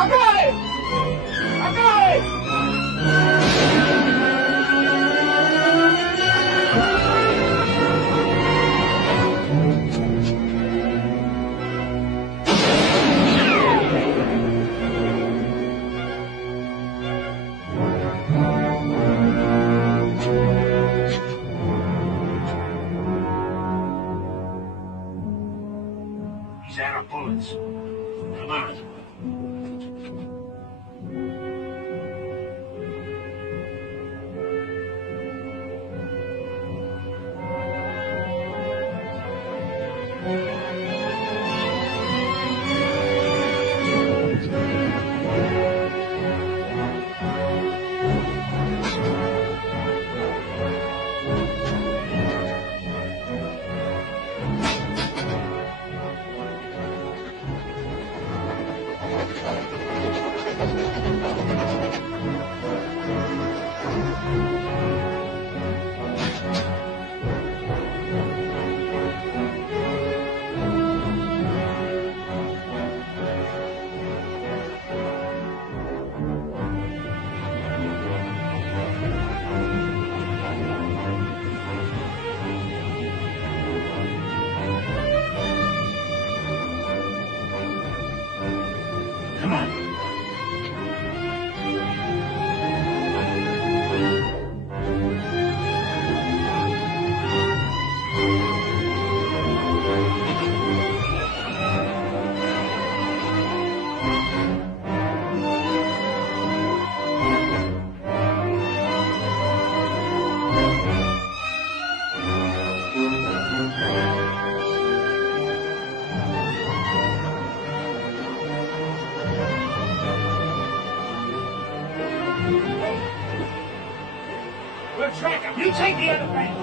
I got it! I got it! He's out of bullets. Come on. Come on. We'll track him. You take the other man.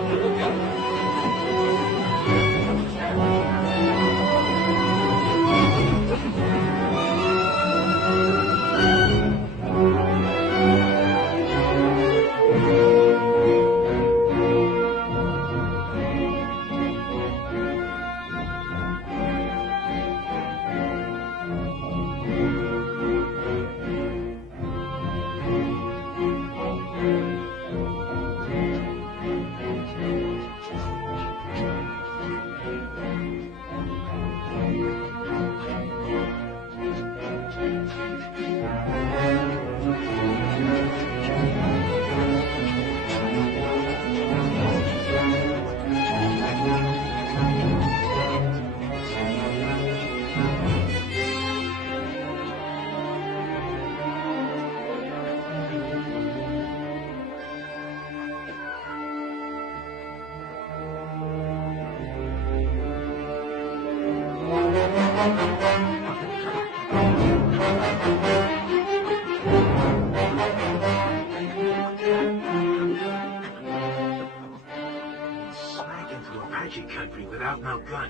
Smack into Apache country without no gun.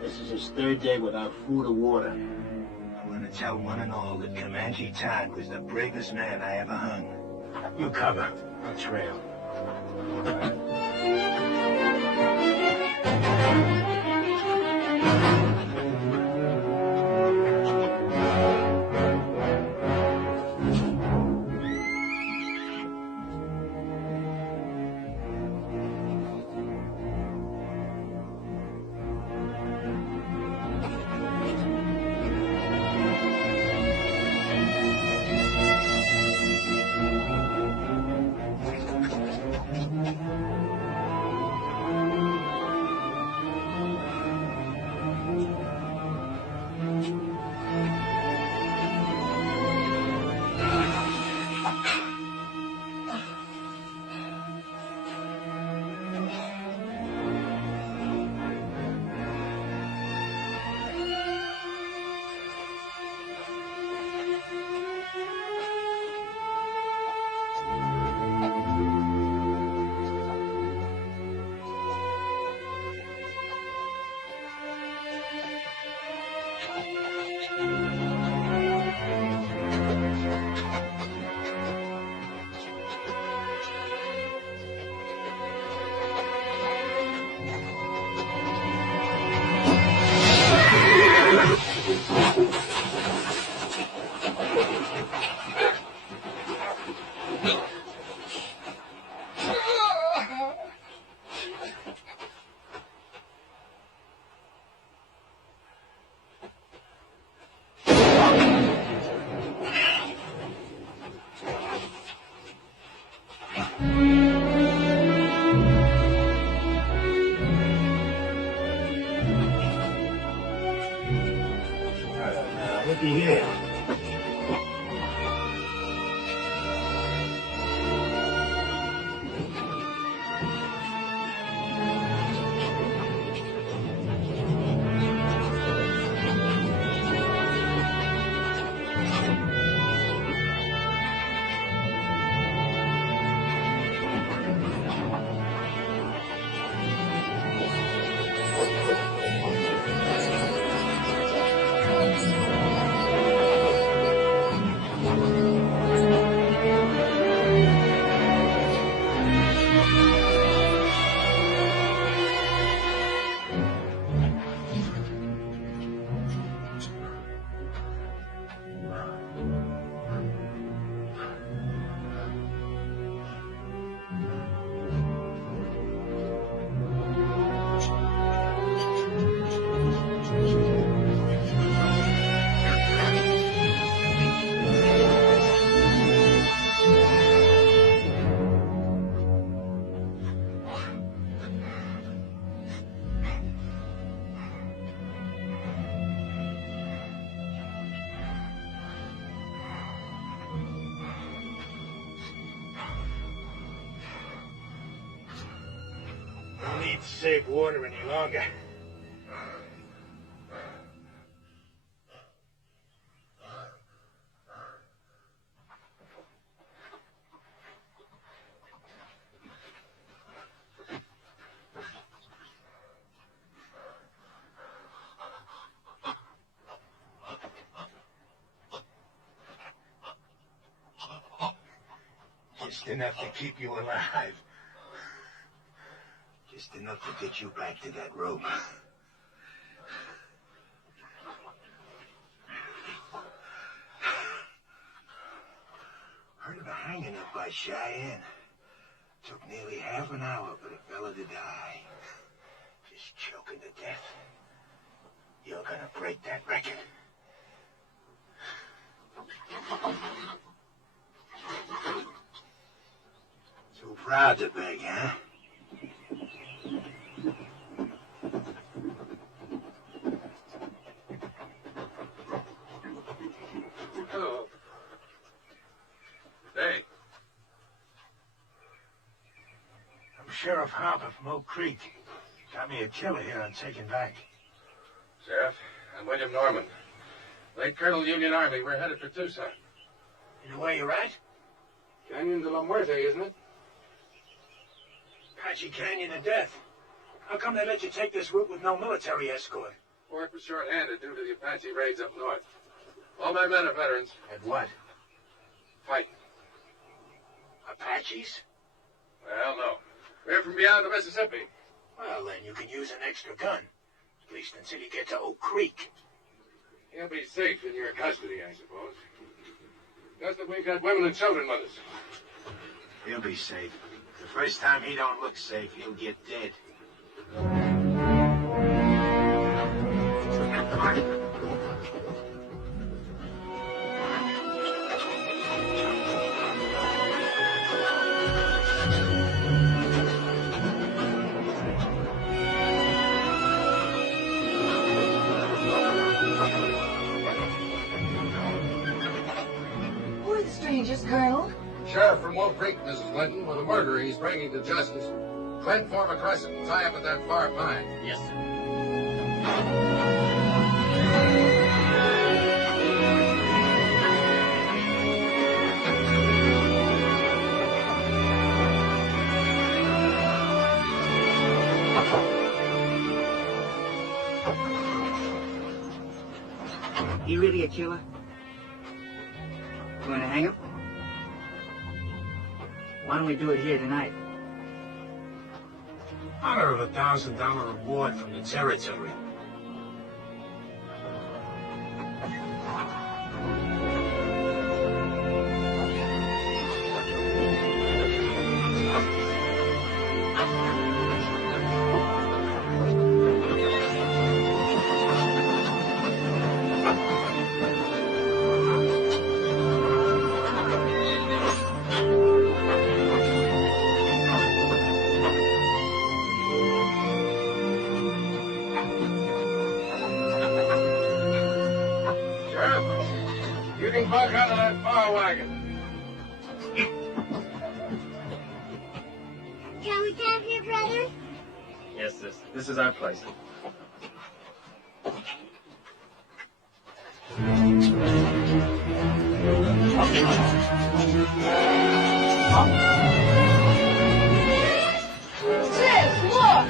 This is his third day without food or water. I'm gonna tell one and all that Comanche Todd was the bravest man I ever hung. You cover. I'll trail. looky here. No need to save water any longer. Just enough to keep you alive. Just enough to get you back to that rope. Heard of a hanging up by Cheyenne. Took nearly half an hour for the fella to die. Just choking to death. You're gonna break that record. Too proud to beg, huh? Hello. Hey. I'm Sheriff Harper from Oak Creek. Got me a killer here I'm taking back. Sheriff, I'm William Norman. Late Colonel Union Army. We're headed for Tucson. You know where you're at? Canyon de la Muerte, isn't it? Apache Canyon to death. How come they let you take this route with no military escort? Fort was short-handed due to the Apache raids up north. All my men are veterans. At what? Fighting. Apaches? Well, no. We're from beyond the Mississippi. Well, then you can use an extra gun. At least until you get to Oak Creek. He'll be safe in your custody, I suppose. Just that we've got women and children with us. He'll be safe. The first time he don't look safe, he'll get dead. Who are the strangers, Colonel? Sheriff from Wolf Creek, Mrs. Linton, with a murderer he's bringing to justice. Twin form a crescent and tie up at that far pine. Yes, sir. You really a killer? You wanna hang him? Why don't we do it here tonight? Honor of $1,000 reward from the territory. Sheriff, you can buck out of that bar wagon. Can we camp here, brother? Yes, sis. This is our place. Sis, look!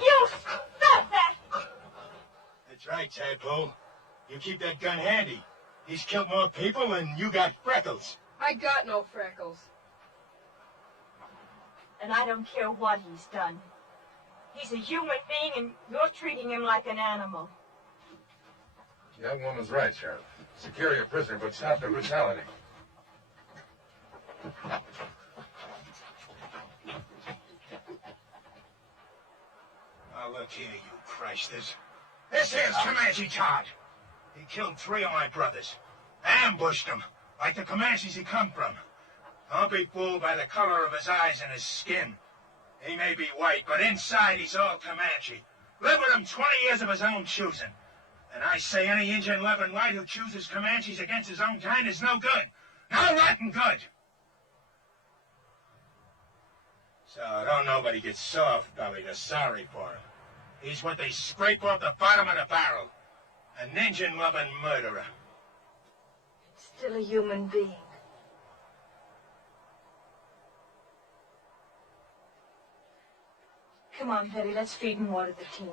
You stop that! That's right, Tadpole. You keep that gun handy. He's killed more people than you got freckles. I got no freckles. And I don't care what he's done. He's a human being, and you're treating him like an animal. The young woman's right, Sheriff. Secure your prisoner, but stop the brutality. Now look here, you Christers. This here's Comanche Todd. He killed 3 of my brothers. Ambushed them, like the Comanches he come from. Don't be fooled by the color of his eyes and his skin. He may be white, but inside he's all Comanche. Lived with him 20 years of his own choosing. And I say any Indian loving white who chooses Comanches against his own kind is no good. No rotten good. So don't nobody get soft-bellied or sorry for him. He's what they scrape off the bottom of the barrel. An Indian-loving murderer. Still a human being. Come on, Betty, let's feed and water the team.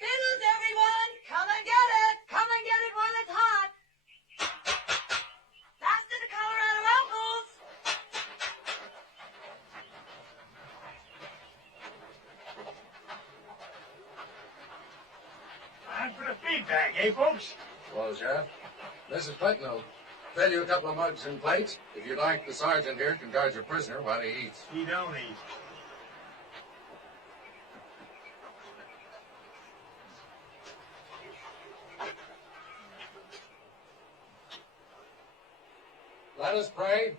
Fiddles, everyone! Come and get it! Come and get it while it's hot! Faster the Colorado apples! Time for the feedback, eh, folks? Well, Sheriff, Mrs. Clinton will fill you a couple of mugs and plates. If you'd like, the sergeant here can guard your prisoner while he eats. He don't eat. Let us pray.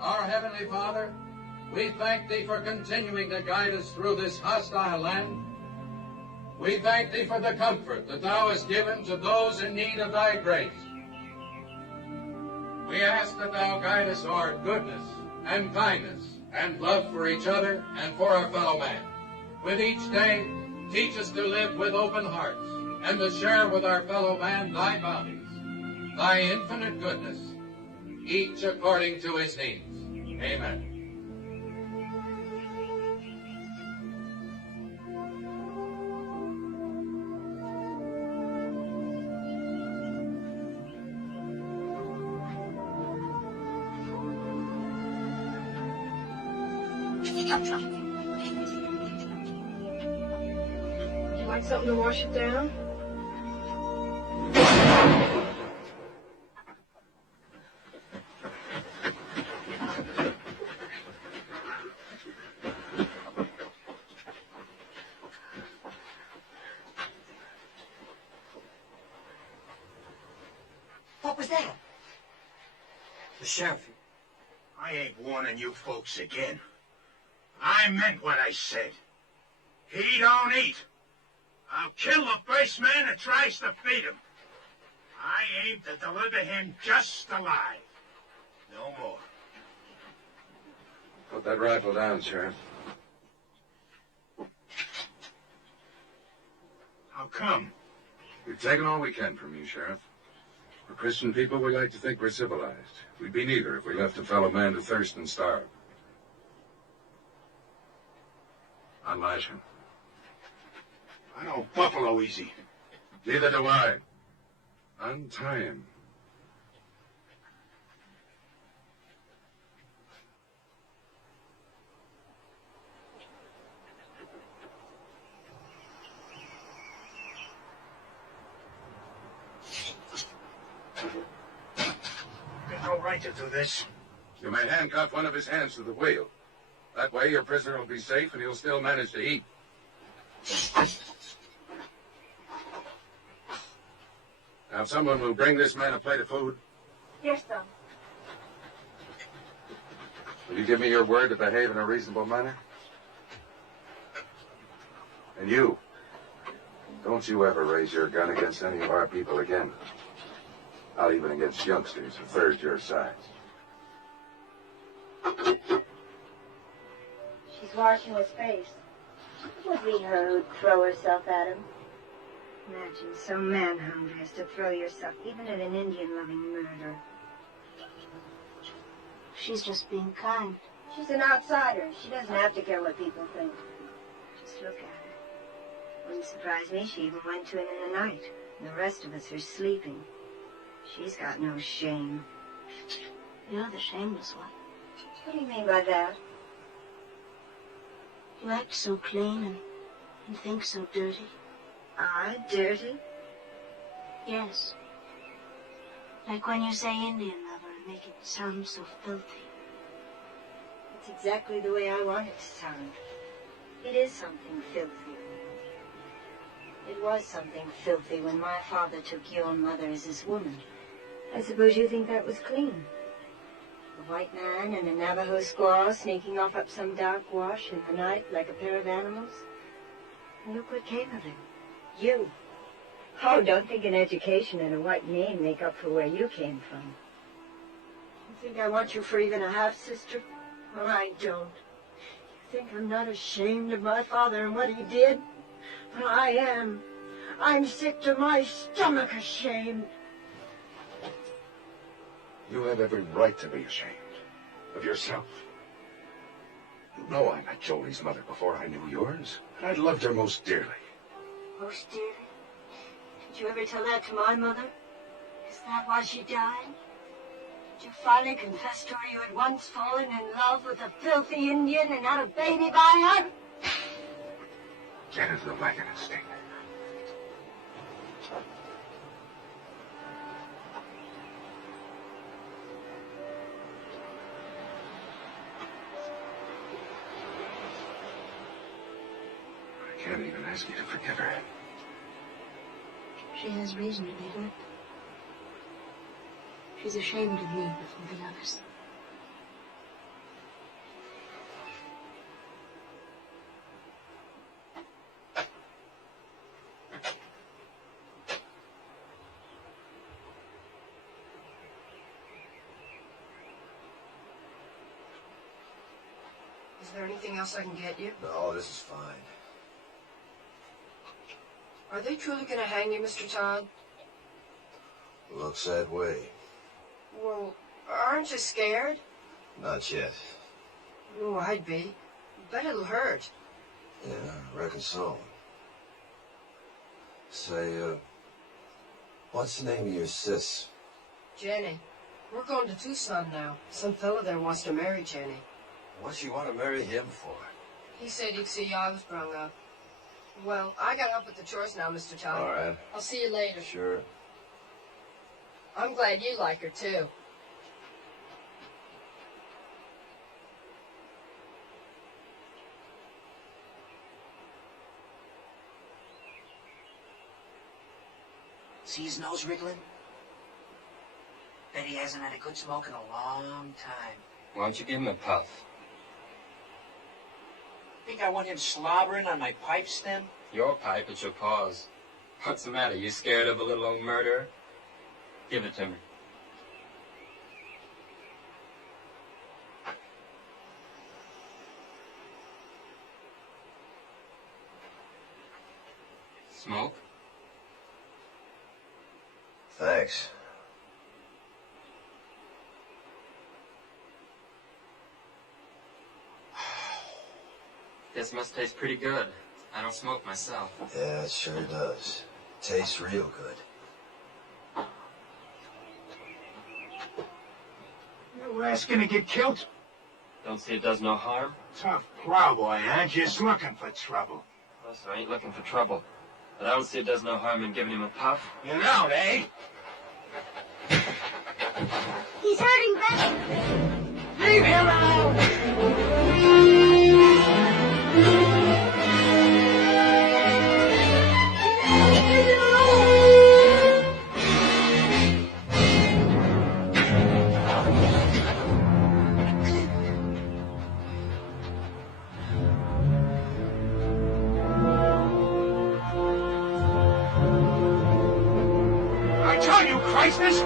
Our Heavenly Father, we thank Thee for continuing to guide us through this hostile land. We thank Thee for the comfort that Thou hast given to those in need of Thy grace. We ask that Thou guide us toward goodness and kindness and love for each other and for our fellow man. With each day, teach us to live with open hearts and to share with our fellow man Thy bounties, Thy infinite goodness, each according to his needs. Amen. Would you like something to wash it down? What was that? The sheriff. I ain't warning you folks again. I meant what I said. He don't eat. I'll kill the first man that tries to feed him. I aim to deliver him just alive. No more. Put that rifle down, Sheriff. How come? We've taken all we can from you, Sheriff. We're Christian people, we like to think we're civilized. We'd be neither if we left a fellow man to thirst and starve. Unlash him. I don't buffalo easy. Neither do I. Untie him. right to do this. You may handcuff one of his hands to the wheel. That way your prisoner will be safe and he'll still manage to eat. Now someone will bring this man a plate of food. Yes, sir. Will you give me your word to behave in a reasonable manner? And you, don't you ever raise your gun against any of our people again. Not even against youngsters a third your size. She's washing his face. It would be her who'd throw herself at him. Imagine so man-hungry as to throw yourself even at an Indian-loving murderer. She's just being kind. She's an outsider. She doesn't have to care what people think. Just look at her. Wouldn't surprise me she even went to him in the night. And the rest of us are sleeping. She's got no shame. You're the shameless one. What do you mean by that? You act so clean and think so dirty. I dirty? Yes. Like when you say Indian lover and make it sound so filthy. It's exactly the way I want it to sound. It is something filthy. It was something filthy when my father took your mother as his woman. I suppose you think that was clean. A white man and a Navajo squaw sneaking off up some dark wash in the night like a pair of animals. And look what came of it. You. Oh, don't think an education and a white name make up for where you came from. You think I want you for even a half-sister? Well, I don't. You think I'm not ashamed of my father and what he did? Well, I am. I'm sick to my stomach ashamed. You have every right to be ashamed of yourself. You know I met Jolie's mother before I knew yours, and I loved her most dearly. Most dearly? Did you ever tell that to my mother? Is that why she died? Did you finally confess to her you had once fallen in love with a filthy Indian and had a baby by her? Get into the wagon and stay. I can't even ask you to forgive her. She has reason to be good. She's ashamed of me before the others. Is there anything else I can get you? No, this is fine. Are they truly going to hang you, Mr. Todd? Looks that way. Well, aren't you scared? Not yet. Oh, I'd be. Bet it'll hurt. Yeah, I reckon so. Say, what's the name of your sis? Jenny. We're going to Tucson now. Some fella there wants to marry Jenny. What's she want to marry him for? He said he'd see I was brung up. Well, I got up with the chores now, Mr. Todd. All right. I'll see you later. Sure. I'm glad you like her, too. See his nose wriggling? Bet he hasn't had a good smoke in a long time. Why don't you give him a puff? Think I want him slobbering on my pipe stem? Your pipe, it's your paws. What's the matter? You scared of a little old murderer? Give it to me. Smoke? Thanks. This must taste pretty good. I don't smoke myself. Yeah, it sure does. Tastes real good. You asking to get killed? Don't see it does no harm? Tough plowboy, huh? Just looking for trouble. Well, so I ain't looking for trouble. But I don't see it does no harm in giving him a puff. You know, eh? He's hurting Betty. Leave him alone! I tell you, Christus!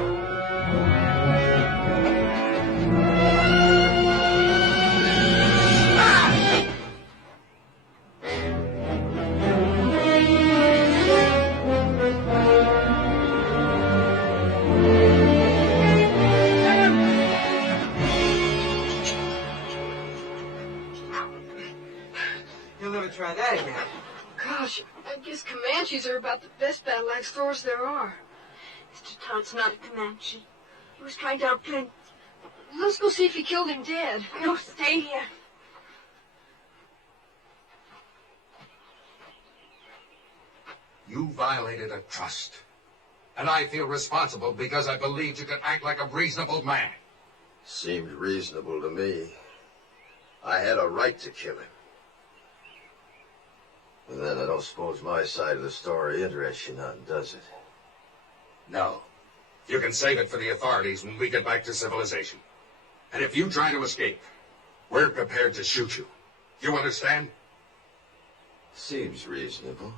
You'll never try that again. Gosh, I guess Comanches are about the best battle axe throwers there are. Mr. Todd's not a Comanche. He was trying to outplay... Let's go see if he killed him dead. No, stay here. You violated a trust. And I feel responsible because I believed you could act like a reasonable man. Seemed reasonable to me. I had a right to kill him. And then I don't suppose my side of the story interests you none, does it? No. You can save it for the authorities when we get back to civilization. And if you try to escape, we're prepared to shoot you. You understand? Seems reasonable.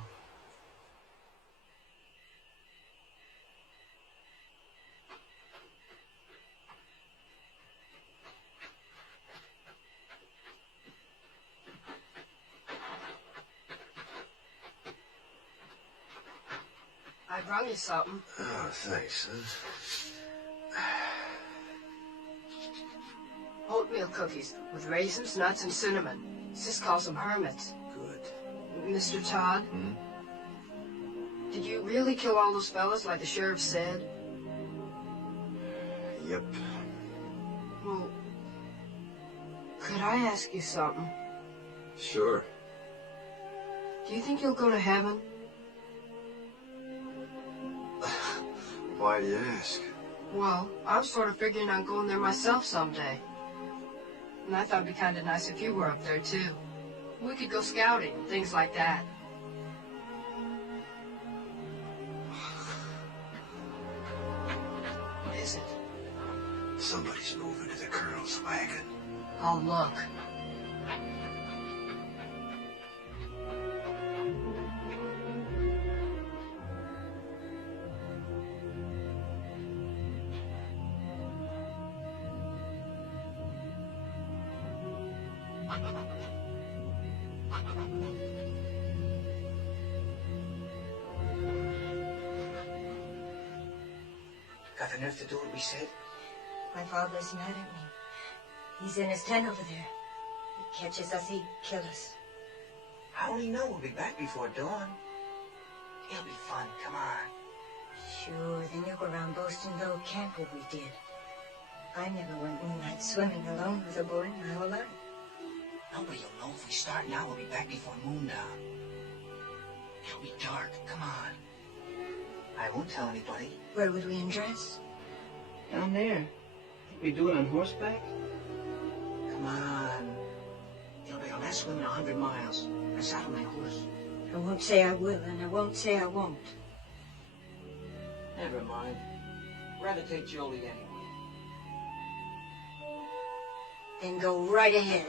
I brung you something. Oh, thanks, son. Oatmeal cookies with raisins, nuts, and cinnamon. Sis calls them hermits. Good. Mr. Todd? Did you really kill all those fellas like the sheriff said? Yep. Well, could I ask you something? Sure. Do you think you'll go to heaven? Why do you ask? Well, I was sort of figuring on going there myself someday. And I thought it'd be kind of nice if you were up there, too. We could go scouting, things like that. What is it? Somebody's moving to the colonel's wagon. I'll look. Got the nerve to do what we said? My father's mad at me. He's in his tent over there. He catches us, he'd kill us. How will he know we'll be back before dawn? It'll be fun, come on. Sure, then you'll go around boasting the old camp what we did. I never went moonlight swimming alone with a boy my whole life. Nobody will know if we start now, we'll be back before moondown. It'll be dark, come on. I won't tell anybody. Where would we undress? Down there. Think we do it on horseback? Come on. It'll be our last swim in 100 miles. I saddle my horse. I won't say I will, and I won't say I won't. Never mind. Rather take Jolie anyway. Then go right ahead.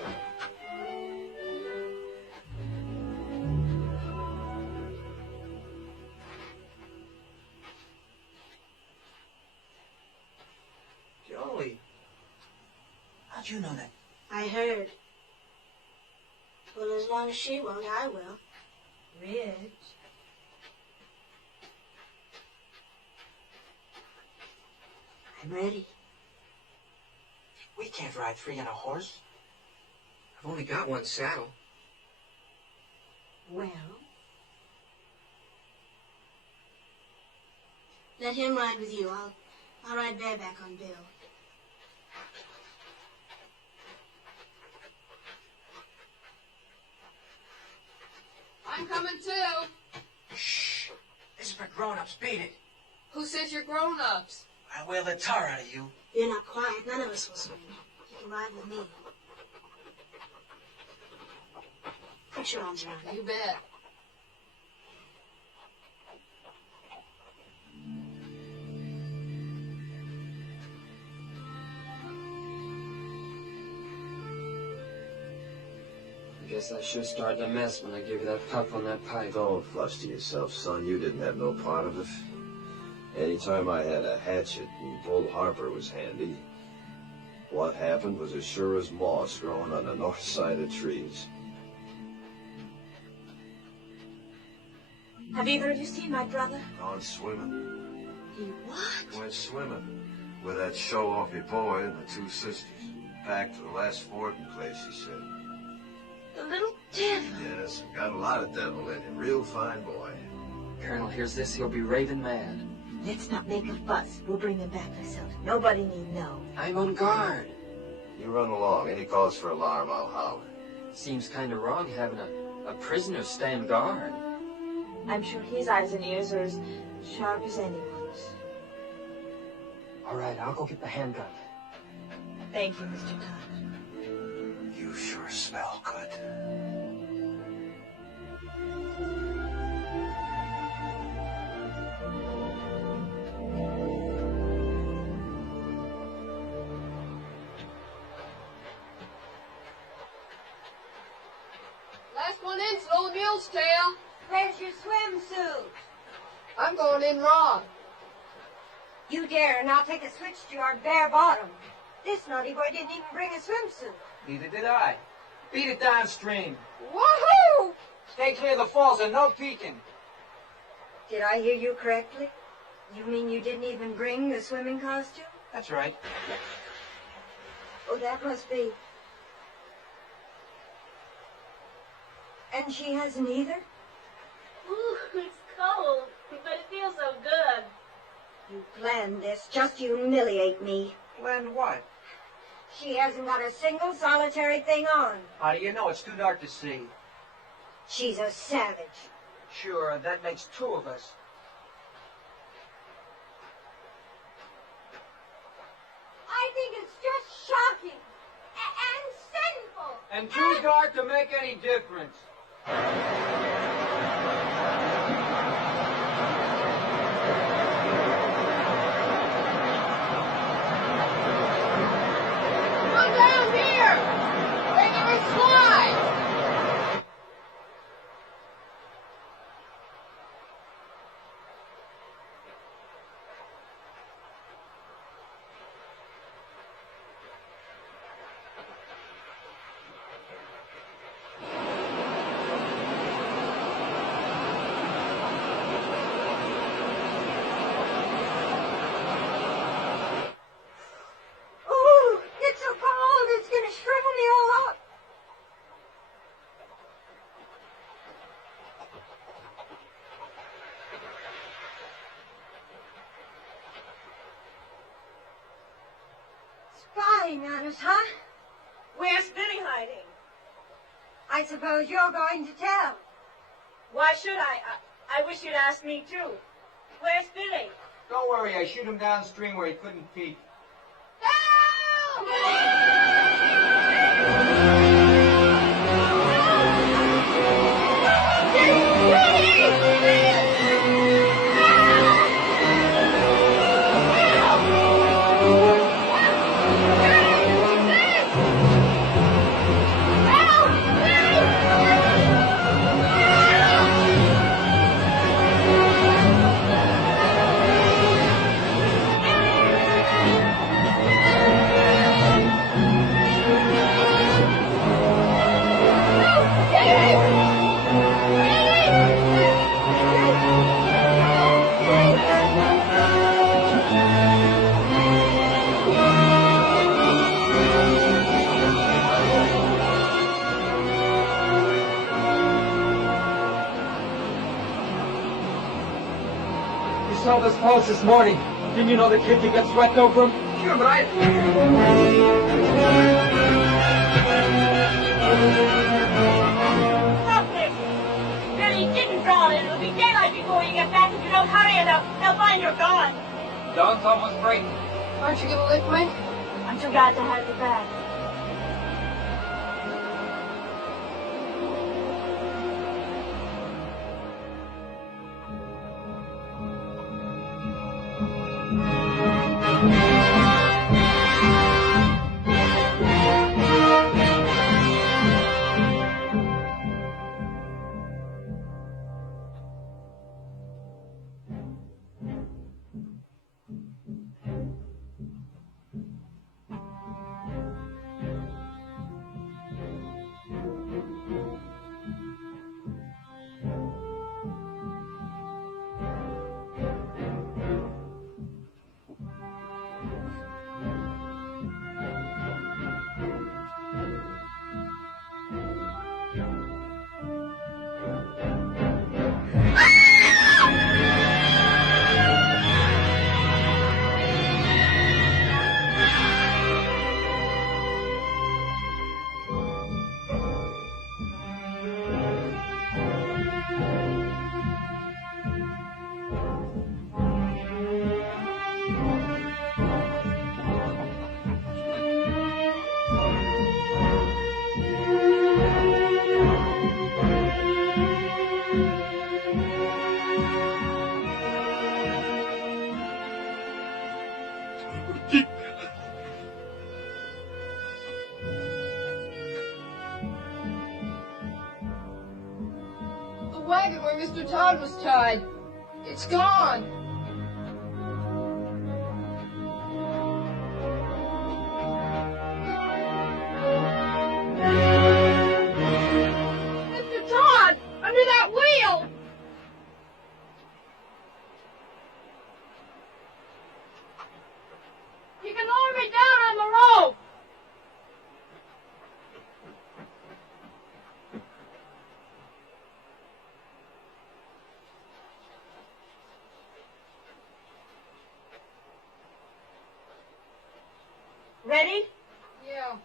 Jolie. How'd you know that? I heard. Well, as long as she won't, I will. Rich. I'm ready. We can't ride three on a horse. I've only got one saddle. Well, let him ride with you. I'll ride bareback on Bill. I'm coming too. Shh. This is for grown-ups. Beat it. Who says you're grown-ups? I'll whale the tar out of you. You're not quiet. None of us will swim. You can ride with me. Put your arms around me. You bet. I guess I sure started a mess when I gave you that puff on that pipe. Don't fuss to yourself, son. You didn't have no part of it. Anytime I had a hatchet and Bull Harper was handy, what happened was as sure as moss growing on the north side of trees. Have either of you seen my brother? Gone swimming. He what? Went swimming with that show-offy boy and the two sisters. Back to the last fording place, he said. The little devil. Yes, got a lot of devil in him. Real fine boy. Colonel hears this, he'll be raving mad. Let's not make a fuss. We'll bring him back ourselves. Nobody need know. I'm on guard. You run along. Any cause for alarm, I'll holler. Seems kind of wrong having a prisoner stand guard. I'm sure his eyes and ears are as sharp as anyone's. All right, I'll go get the handgun. Thank you, Mr. Todd. You sure smell good. Last one in's an old mule's tail. Where's your swimsuit? I'm going in raw. You dare not take a switch to your bare bottom. This naughty boy didn't even bring a swimsuit. Neither did I. Beat it downstream. Woohoo! Stay clear of the falls and no peeking. Did I hear you correctly? You mean you didn't even bring the swimming costume? That's right. Oh, that must be. And she hasn't either? Ooh, it's cold, but it feels so good. You planned this just to humiliate me. Planned what? She hasn't got a single solitary thing on. How do you know? It's too dark to see. She's a savage. Sure, that makes two of us. I think it's just shocking and sinful. And too dark to make any difference. Come down here! Regular slide! Ooh, it's so cold, it's gonna shrivel me all up. Spying on us, huh? Where's Billy hiding? I suppose you're going to tell. Why should I? I wish you'd ask me too. Where's Billy? Don't worry, I shoot him downstream where he couldn't peek. You saw those falls this morning. Didn't you know the kid could get swept over him? Sure, but I... Stop this! Billy didn't drown. It'll be daylight before you get back. If you don't hurry, they'll find you're gone. Dawn's almost breaking. Aren't you gonna lick me? I'm too glad to have you back. The wagon where Mr. Todd was tied. It's gone. Mr. Todd! Under that wheel! You can lower me down on the rope! Ready? Yeah.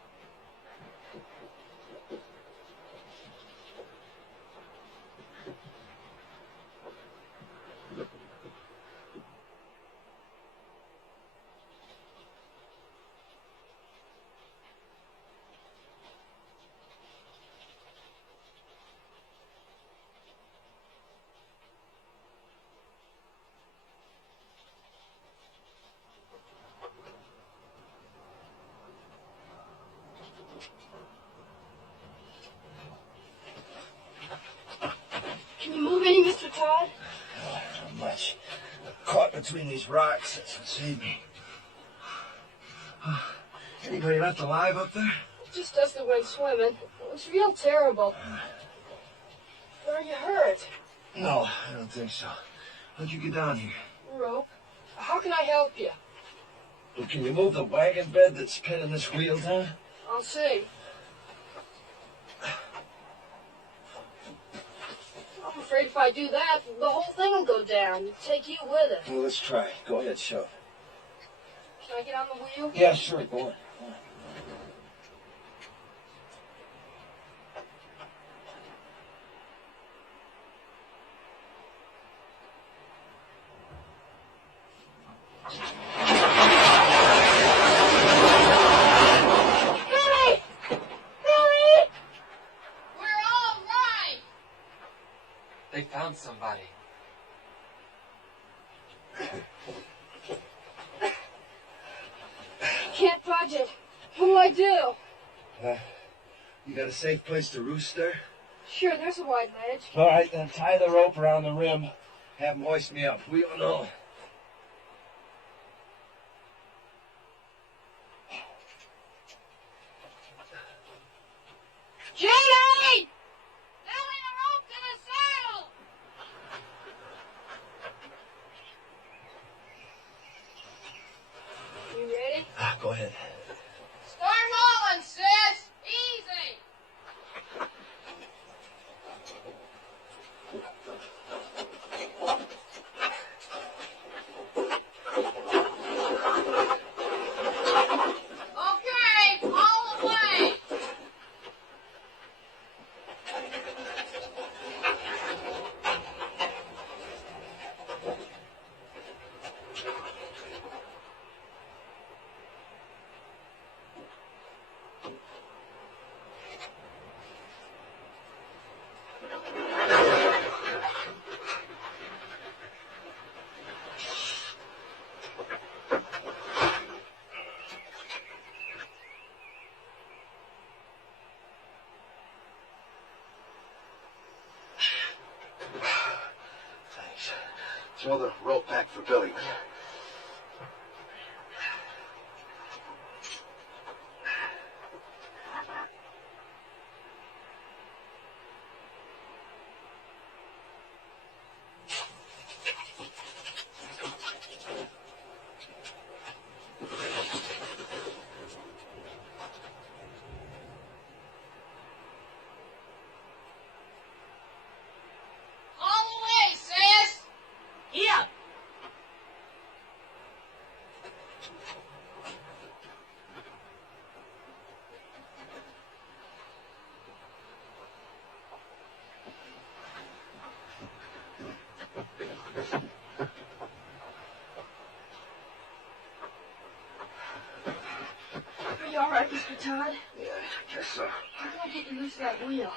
Can you move any, Mr. Todd? Not much. Caught between these rocks. That's what saved me. Anybody left alive up there? Just us that went swimming. It was real terrible. Are you hurt? No, I don't think so. How'd you get down here? Rope. How can I help you? Well, can you move the wagon bed that's pinning this wheel down? I'll see. I'm afraid if I do that, the whole thing will go down. Take you with it. Well, let's try. Go ahead, shove. Can I get on the wheel? Yeah, sure, go on. Go on. Billy! Billy! We're all right! They found somebody. Can't budge it. What'll I do? You got a safe place to roost there? Sure, there's a wide ledge. All right, then tie the rope around the rim. Have them hoist me up. We don't know. Janie! Nailing the rope to the saddle! You ready? Go ahead. Start hauling, sis! Easy! Okay, haul away! Throw the rope back for Billy, will you? Are you all right, Mr. Todd? Yeah, I guess so. How can I get you loose that wheel?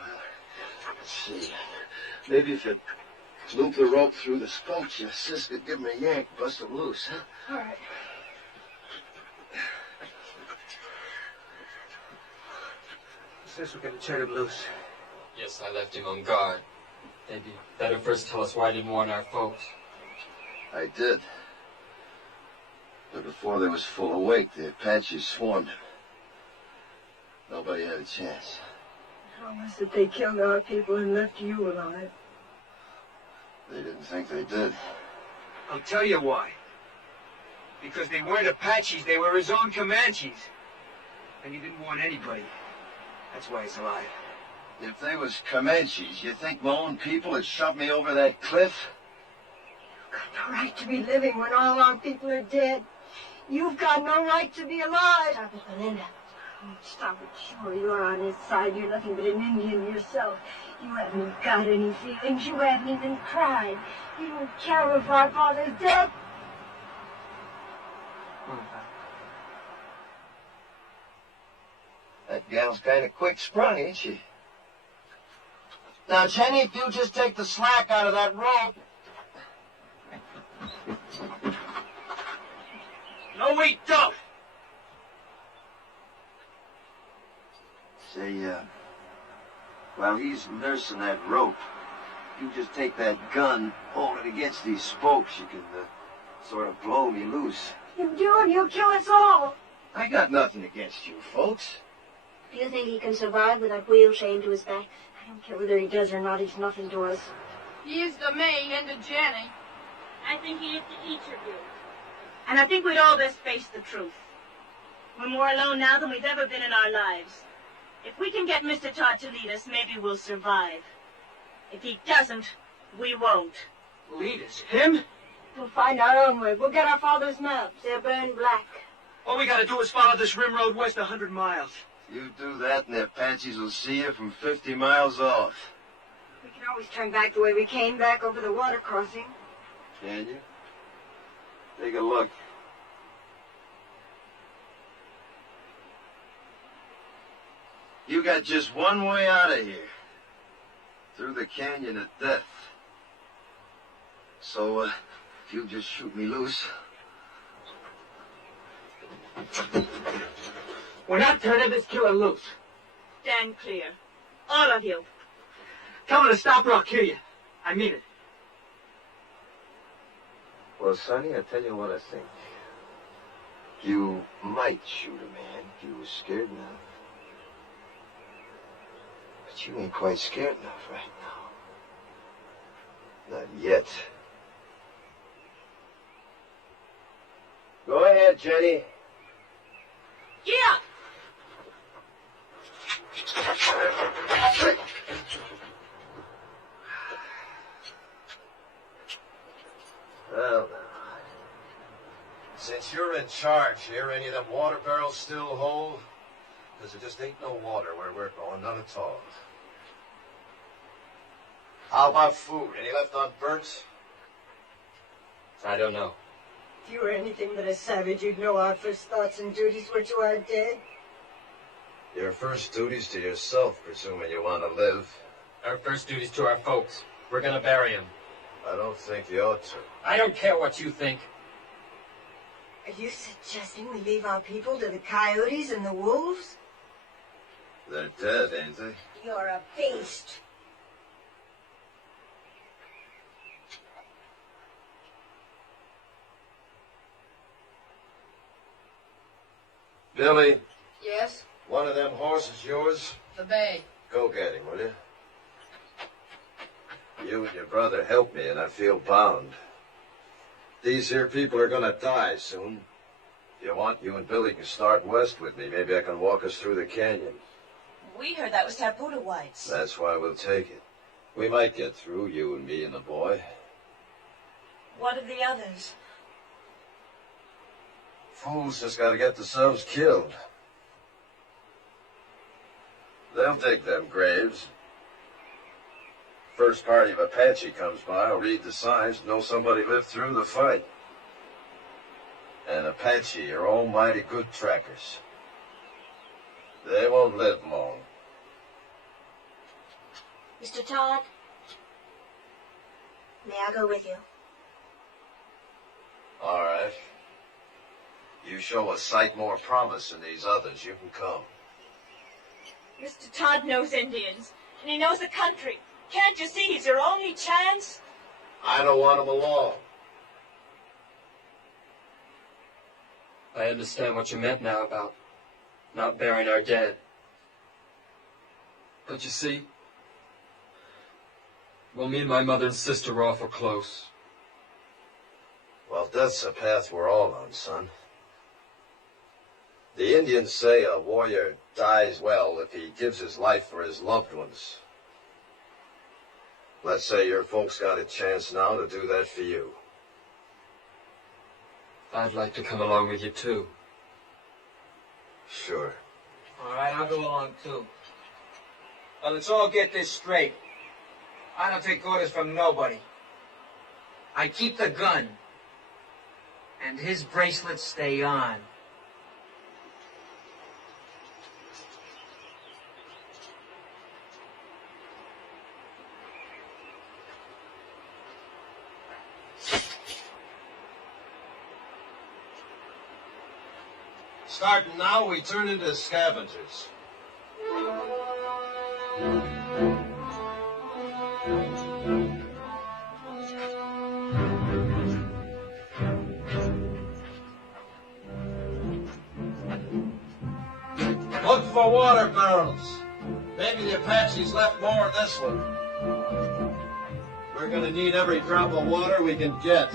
Well, let's see. Maybe if you loop the rope through the spokes, your sis could give him a yank, bust him loose, huh? All right. Sis, we're gonna turn him loose. Yes, I left him on guard. Maybe better first tell us why I didn't warn our folks. I did. But before they was full awake, the Apaches swarmed him. Nobody had a chance. How was it they killed our people and left you alive? They didn't think they did. I'll tell you why. Because they weren't Apaches, they were his own Comanches. And he didn't warn anybody. That's why he's alive. If they was Comanches, you think my own people had shoved me over that cliff? You've got no right to be living when all our people are dead. You've got no right to be alive. Stop it, Belinda. Stop it. Sure, you're on his side. You're nothing but an Indian yourself. You haven't got any feelings. You haven't even cried. You don't care if our father's dead. That gal's kind of quick-sprung, ain't she? Now, Jenny, if you just take the slack out of that rope. No, we don't! Say, while he's nursing that rope, you just take that gun, hold it against these spokes, you can, sort of blow me loose. You do, and you'll kill us all. I got nothing against you, folks. Do you think he can survive with that wheel chained to his back? I don't care whether he does or not. He's nothing to us. He is to me and to Jenny. I think he is to each of you. And I think we'd all best face the truth. We're more alone now than we've ever been in our lives. If we can get Mr. Todd to lead us, maybe we'll survive. If he doesn't, we won't. Lead us? Him? We'll find our own way. We'll get our father's maps. They're burned black. All we gotta do is follow this rim road west 100 miles. You do that and the Apaches will see you from 50 miles off. We can always turn back the way we came, back over the water crossing. Can you? Take a look. You got just one way out of here. Through the canyon of death. So, if you just shoot me loose. We're not turning this killer loose. Stand clear. All of you. Tell him to stop or I'll kill you. I mean it. Well, Sonny, I tell you what I think. You might shoot a man if you was scared enough. But you ain't quite scared enough right now. Not yet. Go ahead, Jenny. Yeah! Well, now, since you're in charge here, any of them water barrels still hold? Because there just ain't no water where we're going, none at all. How about food? Any left unburnt? I don't know. If you were anything but a savage, you'd know our first thoughts and duties were to our dead. Your first duty's to yourself, presuming you want to live. Our first duty's to our folks. We're gonna bury him. I don't think you ought to. I don't care what you think. Are you suggesting we leave our people to the coyotes and the wolves? They're dead, ain't they? You're a beast. Billy, Yes? one of them horses yours? The bay. Go get him, will you? You and your brother helped me, and I feel bound. These here people are gonna die soon. If you want, you and Billy can start west with me. Maybe I can walk us through the canyon. We heard that was Taputa Whites. That's why we'll take it. We might get through, you and me and the boy. What of the others? Fools just gotta get themselves killed. They'll dig them graves. First party of Apache comes by, I'll read the signs, know somebody lived through the fight. And Apache are almighty good trackers. They won't live long. Mr. Todd, may I go with you? All right. You show a sight more promise than these others, you can come. Mr. Todd knows Indians, and he knows the country. Can't you see he's your only chance? I don't want him along. I understand what you meant now about not burying our dead. But you see, well, me and my mother and sister were awful close. Well, death's a path we're all on, son. The Indians say a warrior dies well if he gives his life for his loved ones. Let's say your folks got a chance now to do that for you. I'd like to come along with you, too. Sure. All right, I'll go along, too. Well, let's all get this straight. I don't take orders from nobody. I keep the gun. And his bracelets stay on. Starting now, we turn into scavengers. Look for water barrels. Maybe the Apaches left more in this one. We're gonna need every drop of water we can get.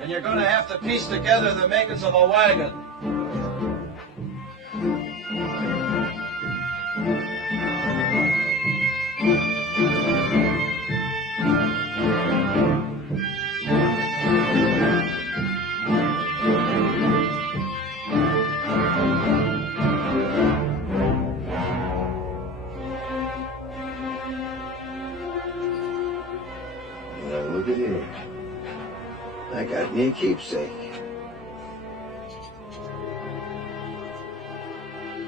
And you're gonna have to piece together the makings of a wagon. Now look at here. I got me a keepsake.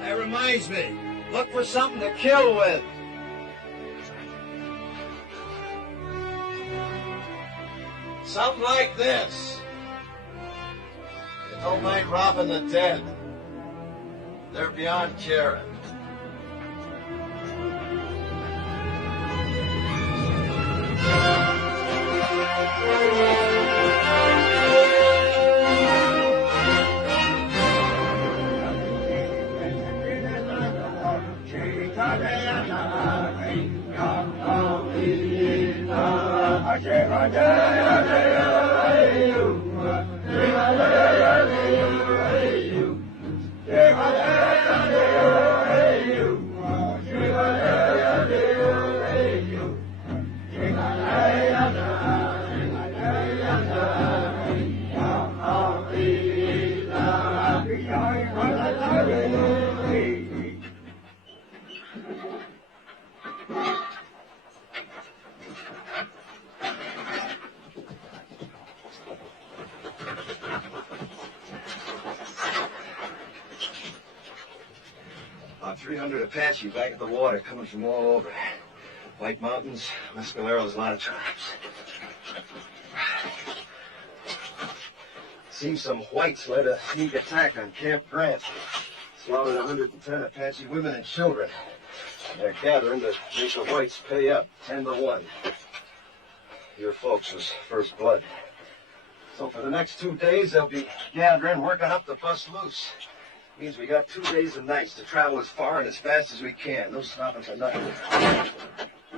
That reminds me. Look for something to kill with. Something like this. You don't mind robbing the dead. They're beyond caring. About 300 Apache back at the water coming from all over. White Mountains, Mescaleros, a lot of tribes. Seems some whites led a sneak attack on Camp Grant. Slaughtered 110 Apache women and children. They're gathering to make the whites pay up 10-1. Your folks was first blood. So for the next 2 days, they'll be gathering, working up the bust loose. Means we got 2 days and nights to travel as far and as fast as we can. No stopping for nothing.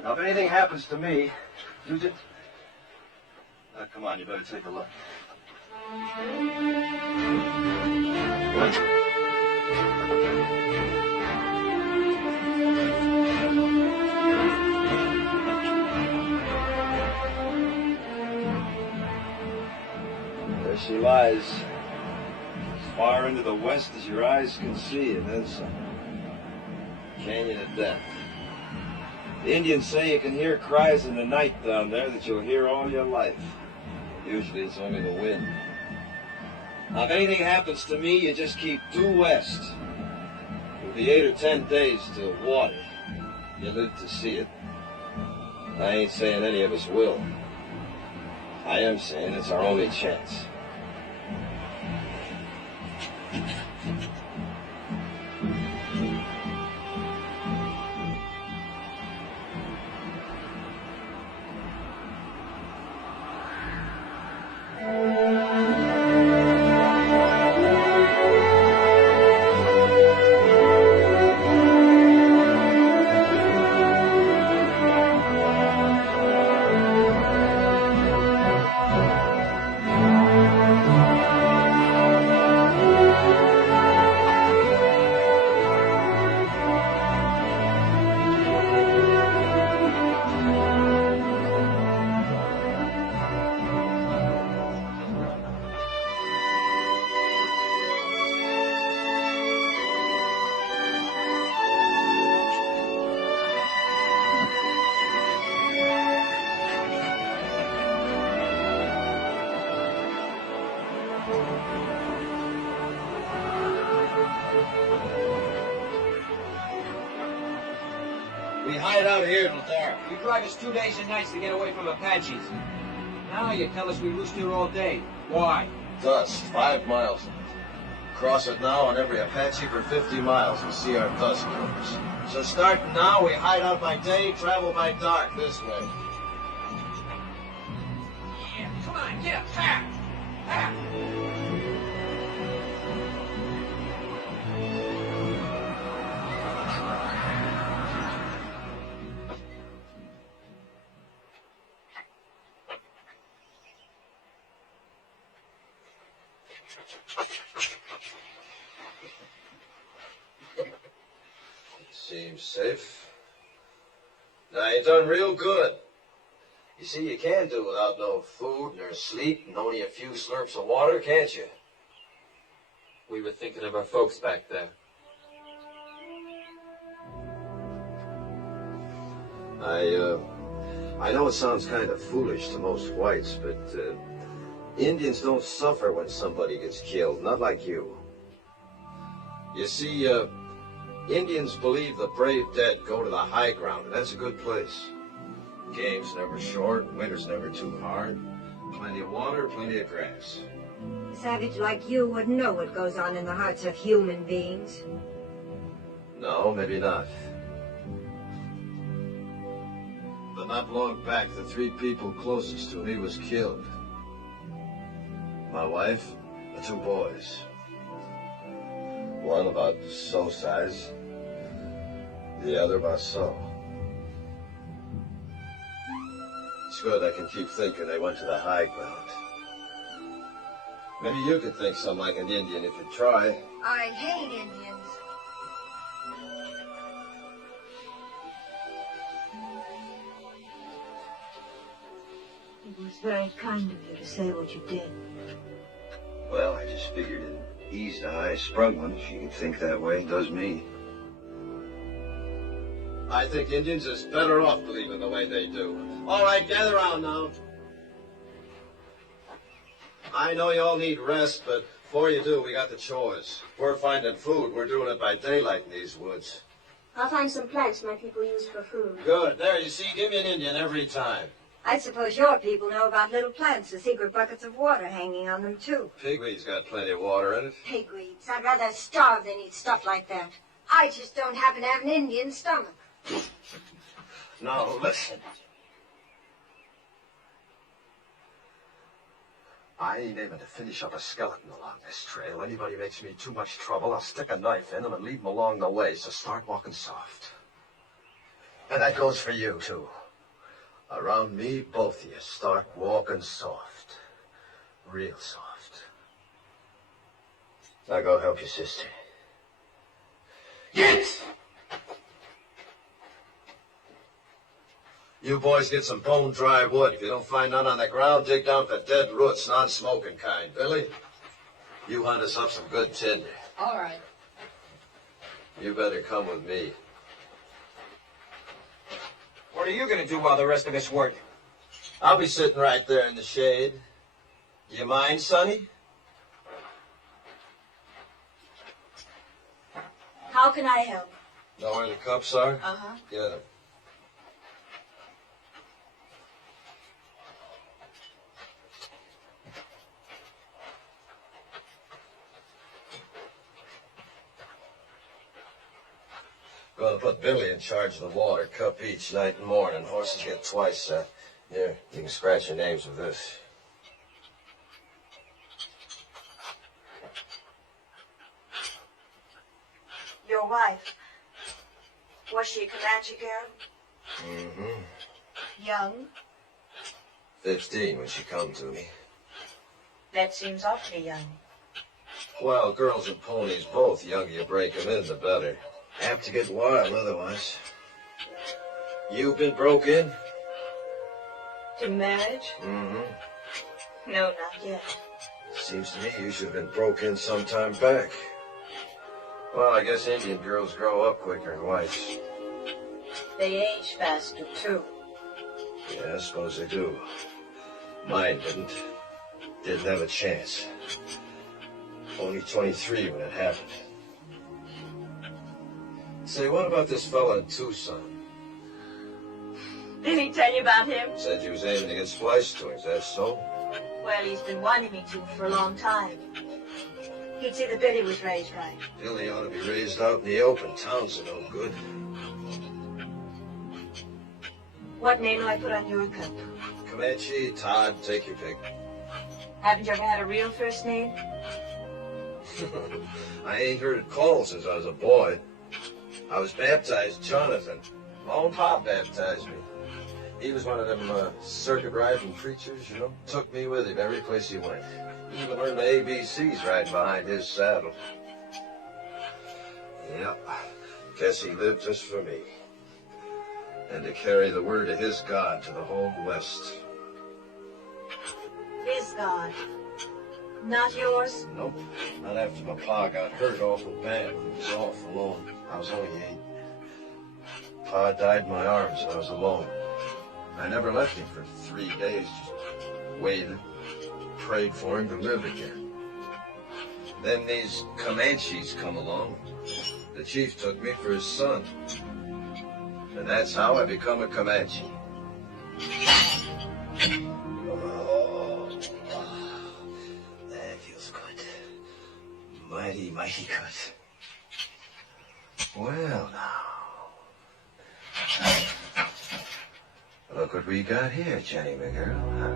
Now, if anything happens to me, you just... come on, you better take a look. There she lies, as far into the west as your eyes can see, and then some. Canyon of Death. The Indians say you can hear cries in the night down there that you'll hear all your life. Usually it's only the wind. Now, if anything happens to me, you just keep due west. It'll be 8 or 10 days till water. You live to see it. I ain't saying any of us will. I am saying it's our only chance. We hide out here till dark. You drive us 2 days and nights to get away from Apaches. Now you tell us we roost here all day. Why? Dust, 5 miles of it. Cross it now on every Apache for 50 miles and see our dust covers. So starting now, we hide out by day, travel by dark this way. Yeah, come on, get up, pack! Pack! Seems safe. Now, you done real good. You see, you can do without no food, nor sleep, and only a few slurps of water, can't you? We were thinking of our folks back there. I know it sounds kind of foolish to most whites, but Indians don't suffer when somebody gets killed, not like you. You see, Indians believe the brave dead go to the high ground, and that's a good place. Game's never short, winter's never too hard. Plenty of water, plenty of grass. A savage like you wouldn't know what goes on in the hearts of human beings. No, maybe not. But not long back, the 3 people closest to me was killed. My wife, the 2 boys. One about so size, the other about so. It's good I can keep thinking they went to the high ground. Maybe you could think something like an Indian if you try. I hate Indians. It was very kind of you to say what you did. Well, I just figured it eased a high-sprung one if you could think that way. Does me. I think Indians is better off believing the way they do. All right, gather around now. I know you all need rest, but before you do, we got the chores. If we're finding food, we're doing it by daylight in these woods. I'll find some plants my people use for food. Good. There, you see, give me an Indian every time. I suppose your people know about little plants with secret buckets of water hanging on them, too. Pigweed's got plenty of water in it. Pigweeds. I'd rather starve than eat stuff like that. I just don't happen to have an Indian stomach. Now, listen. I ain't aiming to finish up a skeleton along this trail. Anybody makes me too much trouble, I'll stick a knife in them and leave them along the way, so start walking soft. And that goes for you, too. Around me, both of you, start walking soft. Real soft. Now go help your sister. Yes! You boys get some bone dry wood. If you don't find none on the ground, dig down for dead roots, non-smoking kind. Billy, you hunt us up some good tinder. All right. You better come with me. What are you gonna do while the rest of us work? I'll be sitting right there in the shade. Do you mind, Sonny? How can I help? Know where the cups are? Uh-huh. Get them. Gonna put Billy in charge of the water, cup each night and morning. Horses get twice. Here, you can scratch your names with this. Your wife. Was she a Comanche girl? Mm-hmm. Young? 15 when she come to me. That seems awfully young. Well, girls and ponies both, the younger you break them in, the better. Apt to get wild otherwise. You been broke in? To marriage? Mm-hmm. No, not yet. Seems to me you should have been broke in some time back. Well, I guess Indian girls grow up quicker than whites. They age faster, too. Yeah, I suppose they do. Mine didn't. Didn't have a chance. Only 23 when it happened. Say, what about this fella in Tucson? Did he tell you about him? Said you was aiming to get spliced to him, is that so? Well, he's been wanting me to for a long time. He'd see that Billy was raised right. Billy ought to be raised out in the open. Towns are no good. What name do I put on your cup? Comanche, Todd, take your pick. Haven't you ever had a real first name? I ain't heard it called since I was a boy. I was baptized Jonathan. My own pop baptized me. He was one of them circuit riding preachers, you know. Took me with him every place he went. Even learned the ABCs right behind his saddle. Yep. Guess he lived just for me. And to carry the word of his God to the whole West. His God. Not yours? Nope. Not after my pa got hurt awful bad. He was off alone. I was only 8. Pa died in my arms and I was alone. I never left him for 3 days. Just waited. Prayed for him to live again. Then these Comanches come along. The chief took me for his son. And that's how I become a Comanche. Oh, that feels good. Mighty, mighty good. Well, now. Look what we got here, Jenny, my girl. Huh?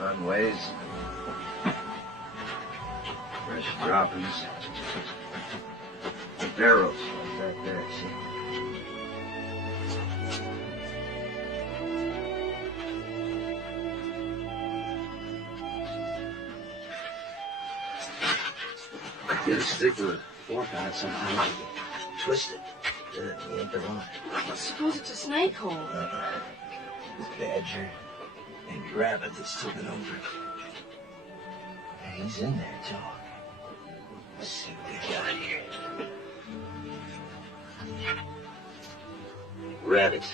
Runways, fresh droppings, barrels like that there, see? Get a stick with a fork on it, sometimes you get twisted. He ain't the one. Suppose it's a snake hole. Badger and rabbit that's taken over. He's in there, too. Let's see what we got here. Rabbit.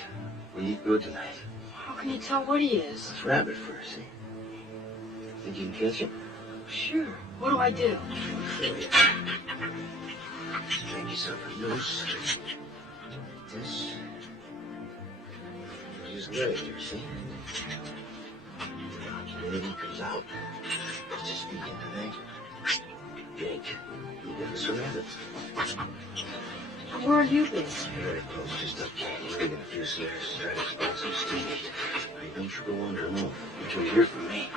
We eat good tonight. How can you tell what he is? It's rabbit first, see? Think you can catch him? Sure. What do I do? I'll show you. Make yourself a noose. Like this. His leg here, see? Then he comes out. Puts his feet in the neck. Yank. You get this rabbit. Where have you been? Very close, just up canyon. Digging a few snares. Try to spot some steam meat. Now, don't you go under a move until you hear from me.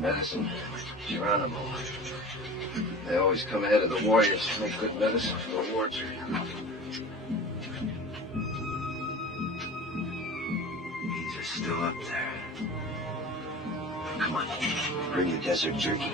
Medicine, Geronimo. They always come ahead of the warriors to make good medicine for the war tree. Bees are still up there. Come on, bring your desert jerky.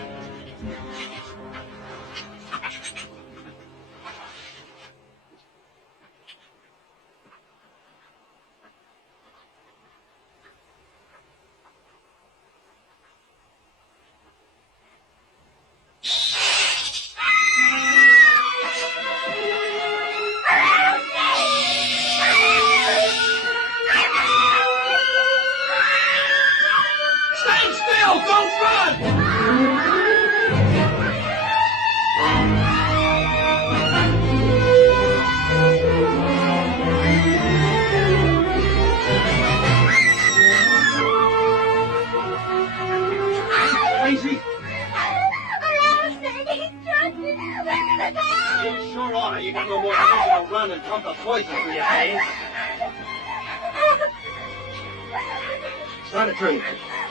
Start a drink.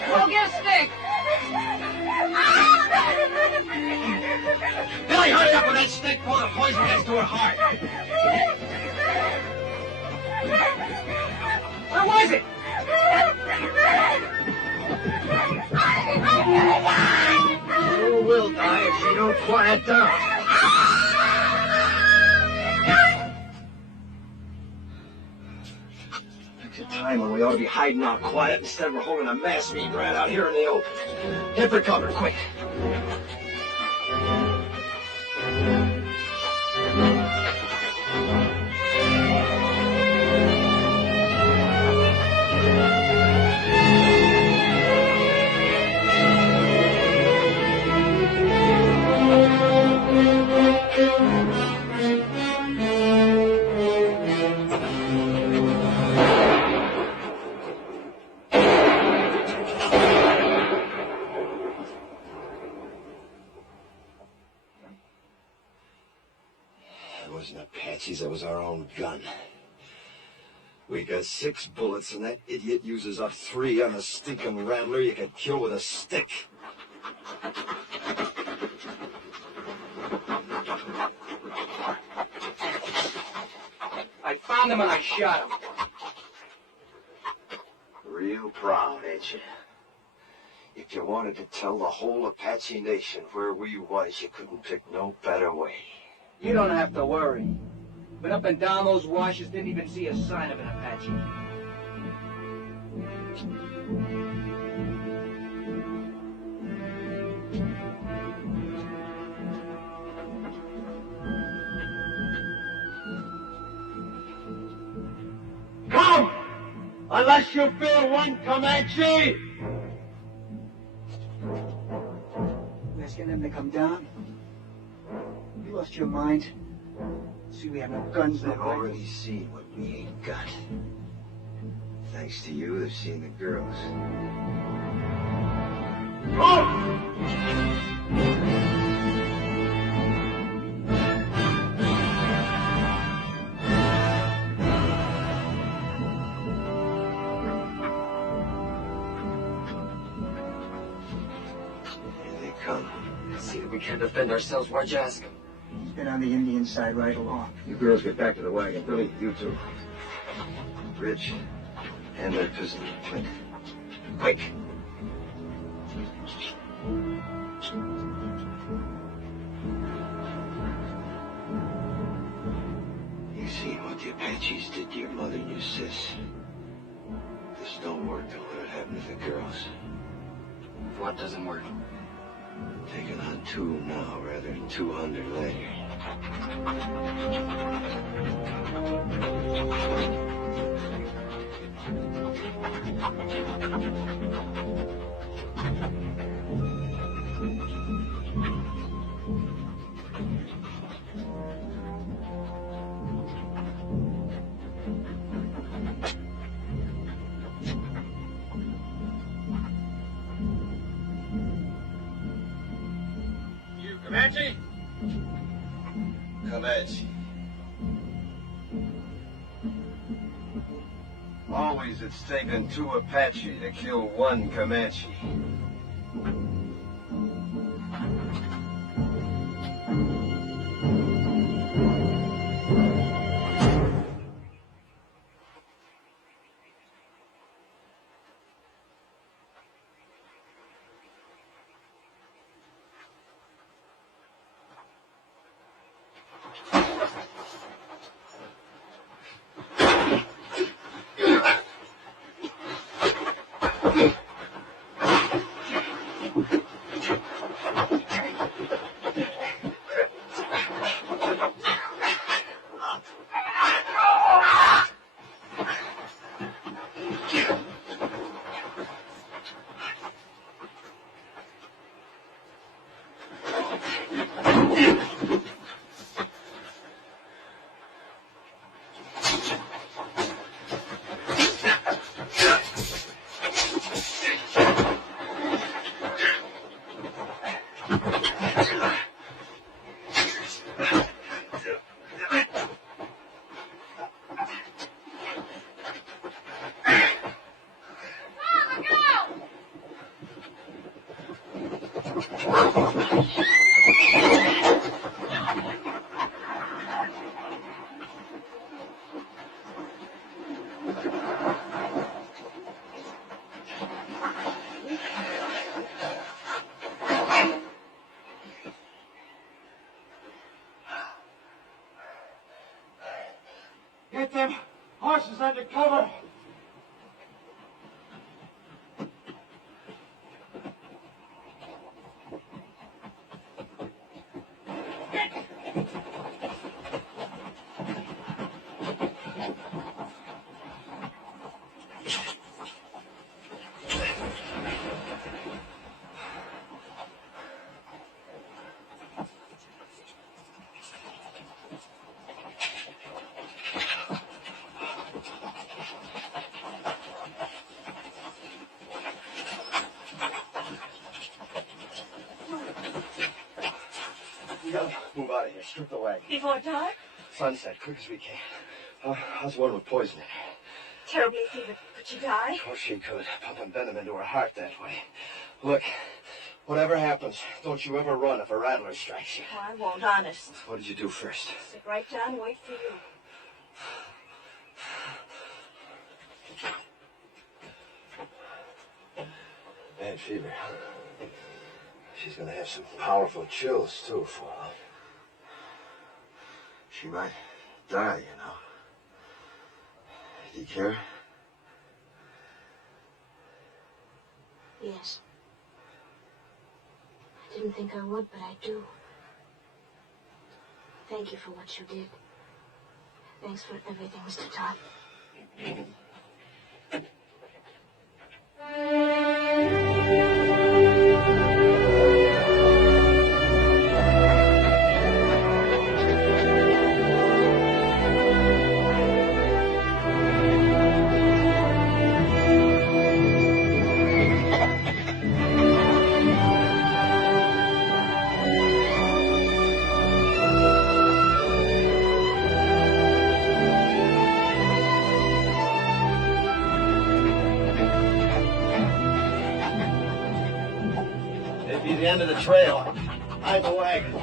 Go get a stick. Billy, hurry up with that stick. Pour the poison next to her heart. Where was it? You will die if you don't quiet down. It's a time when we ought to be hiding out quiet. Instead, we're holding a mass meeting right out here in the open. Head for cover, quick. That was our own gun. We got 6 bullets, and that idiot uses up 3 on a stinking rattler you could kill with a stick. I found him and I shot him. Real proud, ain't you? If you wanted to tell the whole Apache Nation where we was, you couldn't pick no better way. You don't have to worry. Been up and down those washes, didn't even see a sign of an Apache. Come! Unless you fear one Comanche! You asking them to come down? You lost your mind? See, we have no guns They've left. already seen what we ain't got. Thanks to you, they've seen the girls. Here they come. See that we can't defend ourselves. Why'd you ask him? He's been on the Indian side right along. You girls get back to the wagon. Billy, you too. Rich, hand that pistol. Quick. Quick! You've seen what the Apaches did to your mother and your sis. This don't work, don't let it happen to the girls. What doesn't work? Taking on 2 now rather than 200 later. You Comanche? Comanche. Always it's taken 2 Apache to kill 1 Comanche. Get them horses under cover. Move out of here. Strip the wagon. Before dark? Sunset, quick as we can. How's the one with poison in her? Terribly fevered. Could she die? Of course she could. Pumping venom into her heart that way. Look, whatever happens, don't you ever run if a rattler strikes you. Oh, I won't, honest. What did you do first? Sit right down and wait for you. Bad fever. She's gonna have some powerful chills, too, for long. She might die, you know. Do you care? Yes. I didn't think I would, but I do. Thank you for what you did. Thanks for everything, Mr. Todd. the end of the trail. Hide the wagon.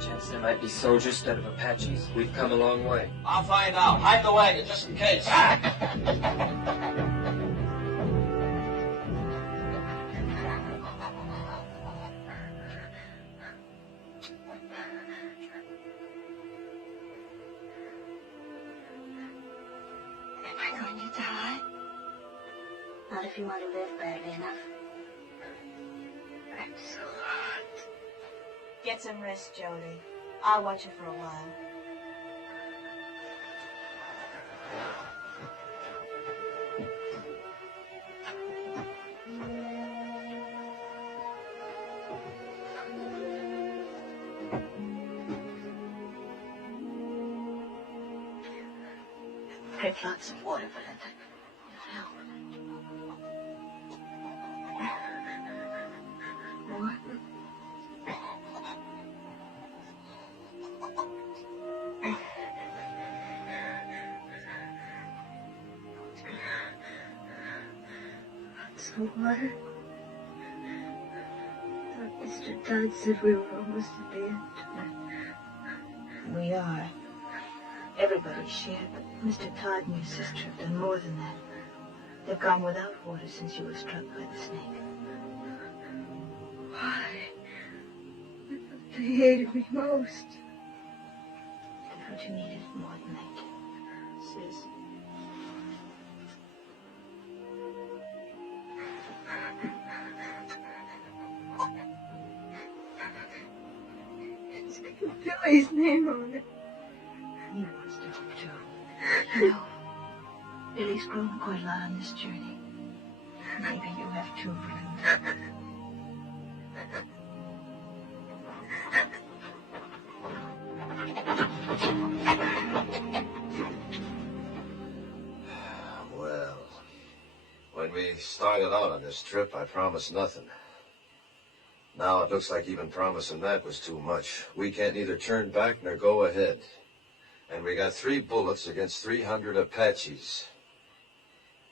Chance there might be soldiers instead of Apaches. We've come a long way. I'll find out. Hide the wagon, just in case. Am I going to die? Not if you want to live badly enough. I'm so hot. Get some rest, Jody. I'll watch you for a while. Take lots of water, Belinda. It'll help. More? Some water. Thought Mr. Todd said we were almost at the end. We are. Everybody's share, but Mr. Todd and your sister have done more than that. They've gone without water since you were struck by the snake. Why? I thought they hated me most. Don't you need it more than they do, sis? It's got Billy's name on it. He wants to help too. You know, Billy's grown quite a lot on this journey. Maybe you have too, Belinda. Well, when we started out on this trip, I promised nothing. Now it looks like even promising that was too much. We can't neither turn back nor go ahead. And we got 3 bullets against 300 Apaches.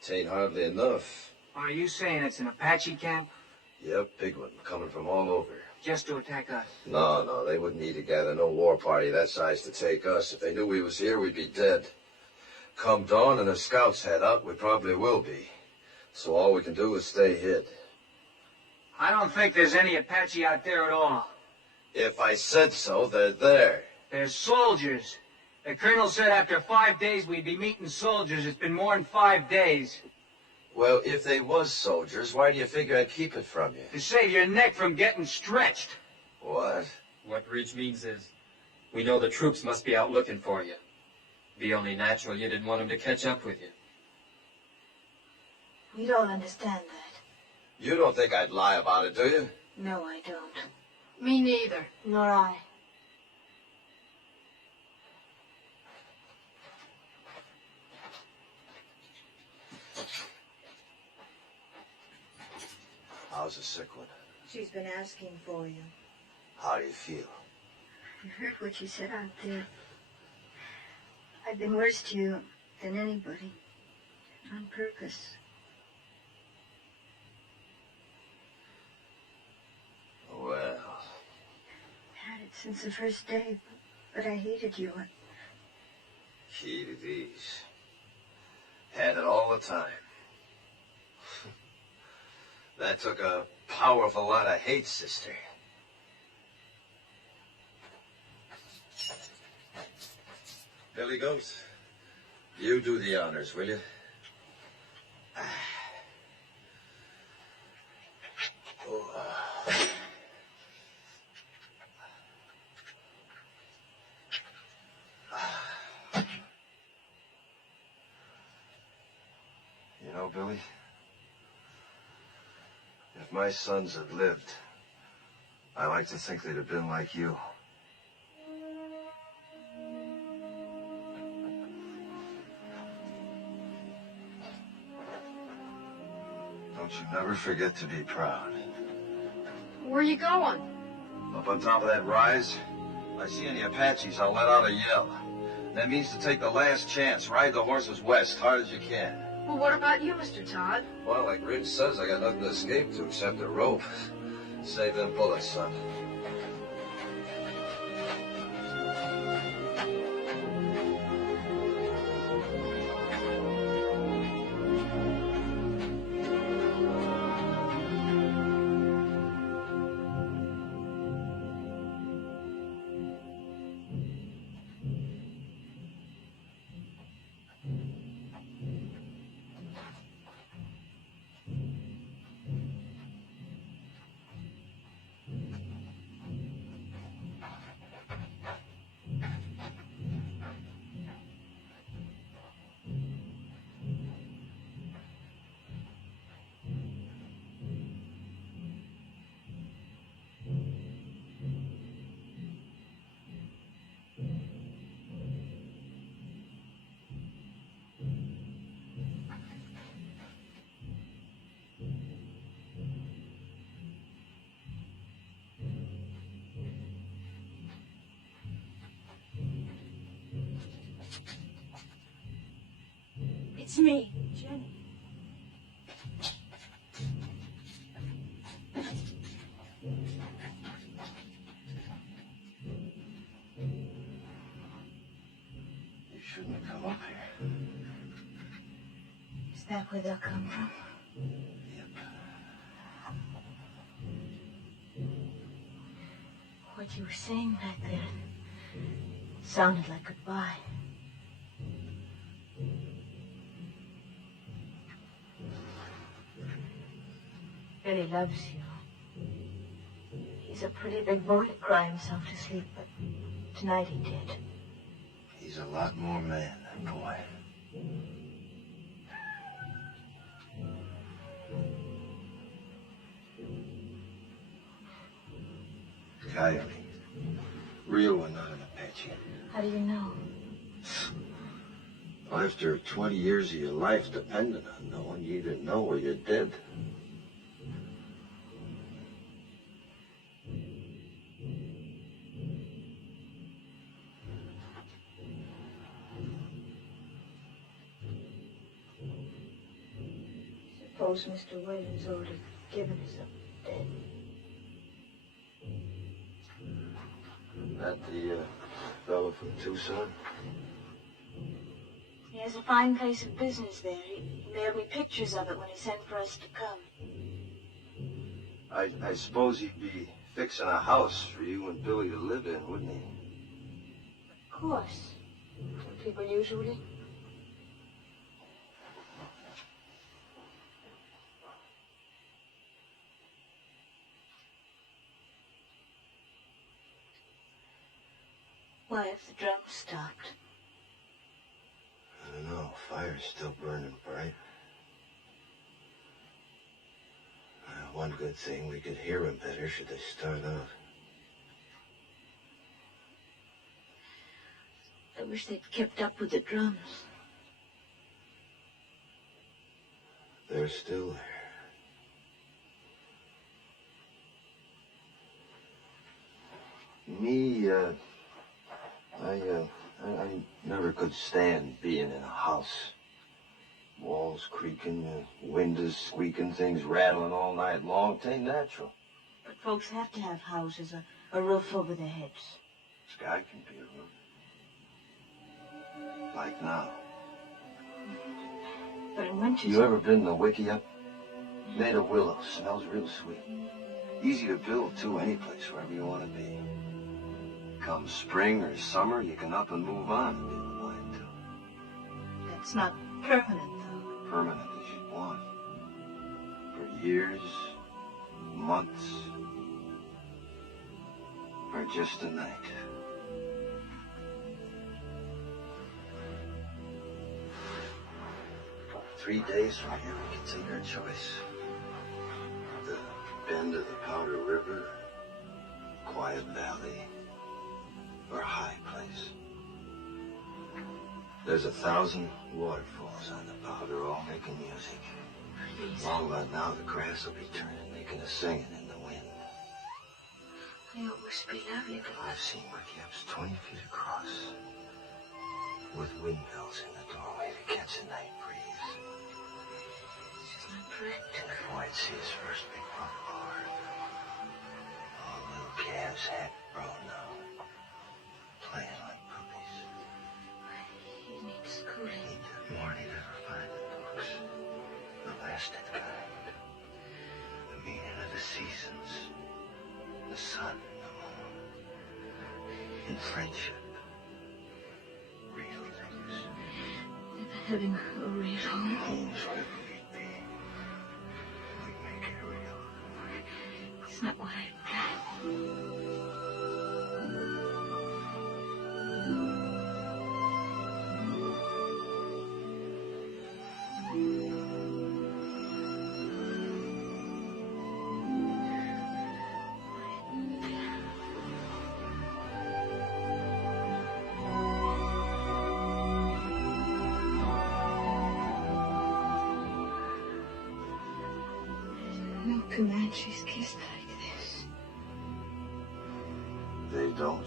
It ain't hardly enough. Are you saying it's an Apache camp? Yep, big one, coming from all over. Just to attack us? No, they wouldn't need to gather no war party that size to take us. If they knew we was here, we'd be dead. Come dawn and the scouts head out, we probably will be. So all we can do is stay hid. I don't think there's any Apache out there at all. If I said so, they're there. There's soldiers. The colonel said after 5 days we'd be meeting soldiers. It's been more than 5 days. Well, if they was soldiers, why do you figure I'd keep it from you? To save your neck from getting stretched. What? What Ridge means is, we know the troops must be out looking for you. Be only natural you didn't want them to catch up with you. We don't understand that. You don't think I'd lie about it, do you? No, I don't. Me neither. Nor I. How's the sick one? She's been asking for you. How do you feel? I heard what you said out there. I've been worse to you than anybody. On purpose. Well... Had it since the first day, but I hated you. Key to these. Had it all the time. That took a powerful lot of hate, sister. Billy Goat, you do the honors, will you? You know, Billy, if my sons had lived, I like to think they'd have been like you. Don't you never forget to be proud. Where are you going? Up on top of that rise, if I see any Apaches, I'll let out a yell. That means to take the last chance, ride the horses west, hard as you can. Well, what about you, Mr. Todd? Well, like Ridge says, I got nothing to escape to except a rope. Save them bullets, son. It's me, Jenny. You shouldn't have come up here. Is that where they'll come from? What you were saying back there sounded like goodbye. Billy loves you. He's a pretty big boy to cry himself to sleep, but tonight he did. He's a lot more man than boy. Coyote. Real one, not an Apache. How do you know? After 20 years of your life depending on knowing, you either know or you're dead. Suppose Mr. Williams already given us up dead. That the fellow from Tucson? He has a fine place of business there. He mailed me pictures of it when he sent for us to come. I suppose he'd be fixing a house for you and Billy to live in, wouldn't he? Of course. What people usually. Why have the drums stopped? I don't know. Fire's still burning bright. One good thing, we could hear them better should they start out. I wish they'd kept up with the drums. They're still there. Me, I never could stand being in a house. Walls creaking, windows squeaking, things rattling all night long. It ain't natural. But folks have to have houses, a roof over their heads. Sky can be a roof. Like now. But in winter... You ever been to Wickiup? Made of willow. Smells real sweet. Easy to build, too, any place, wherever you want to be. Come spring or summer, you can up and move on if you mind to. That's not permanent, though. Permanent as you want. For years, months, or just a night. For 3 days from here, we can take our choice. The bend of the Powder River, quiet valley, or high place. There's 1,000 waterfalls on the Powder, all making music. Long about now, the grass will be turning, making a singing in the wind. They always be lovely. I've seen Wickiups 20 feet across, with windmills in the doorway to catch a night breeze. She's not correct. And before I'd see his first big buffalo herd, his head grown now, playing like puppies. He needs schooling. He did more than he'd ever find in books. The lasting kind. The meaning of the seasons. The sun, the moon. In friendship. Real things. Never having a real home. Homes wherever we'd be. We'd make it real. It's not what I planned. No Comanches kiss like this. They don't.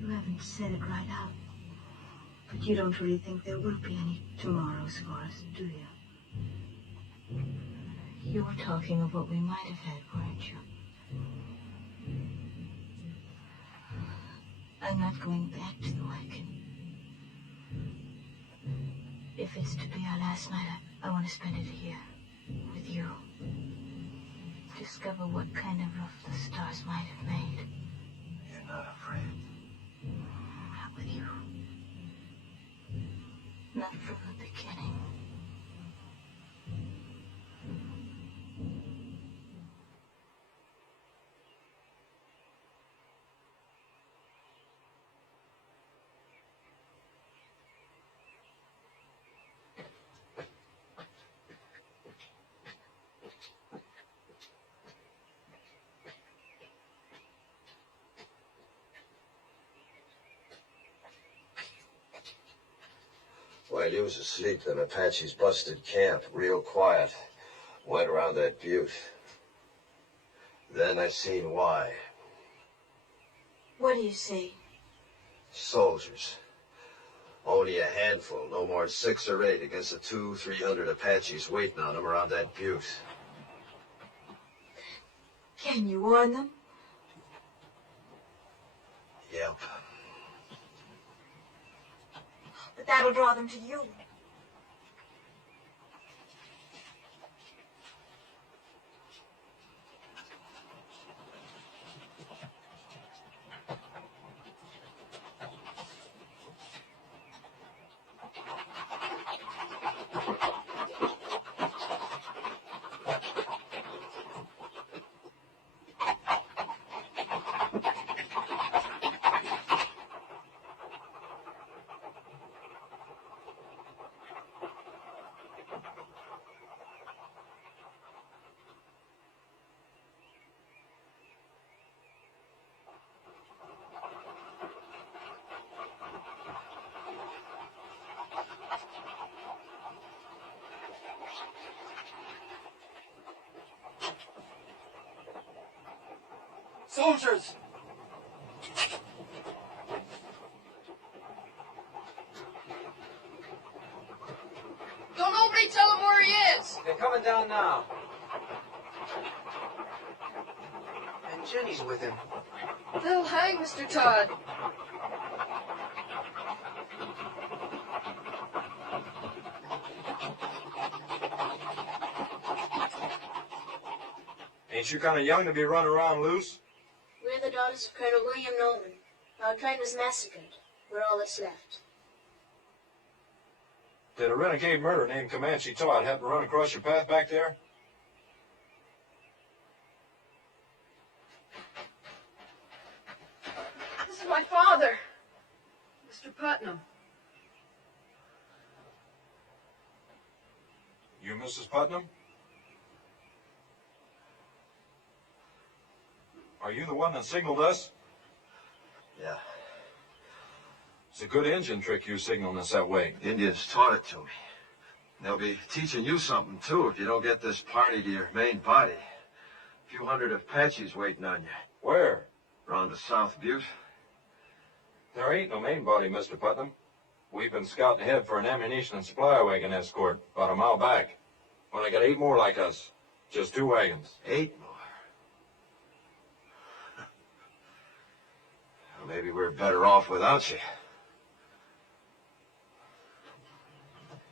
You haven't said it right out. But you don't really think there will be any tomorrows for us, do you? You were talking of what we might have had, weren't you? I'm not going back to the wagon. If it's to be our last night, I want to spend it here, with you. Discover what kind of roof the stars might have made. You're not afraid. Not with you. Not from the beginning. While you was asleep, them Apaches busted camp, real quiet. Went around that butte. Then I seen why. What do you see? Soldiers. Only a handful, no more than 6 or 8 against the 200-300 Apaches waiting on them around that butte. Can you warn them? Yep. But that'll draw them to you. Soldiers! Don't nobody tell him where he is! They're coming down now. And Jenny's with him. They'll hang Mr. Todd. Ain't you kind of young to be running around loose? We're the daughters of Colonel William Norman. Our clan was massacred. We're all that's left. Did a renegade murderer named Comanche Todd happen to run across your path back there? This is my father, Mr. Putnam. You Mrs. Putnam? Are you the one that signaled us? Yeah. It's a good engine trick you signaling us that way. Indians taught it to me. They'll be teaching you something, too, if you don't get this party to your main body. A few hundred Apaches waiting on you. Where? Around the South Butte. There ain't no main body, Mr. Putnam. We've been scouting ahead for an ammunition and supply wagon escort about a mile back. Only got 8 more like us. Just 2 wagons. 8 more? Well, maybe we're better off without you.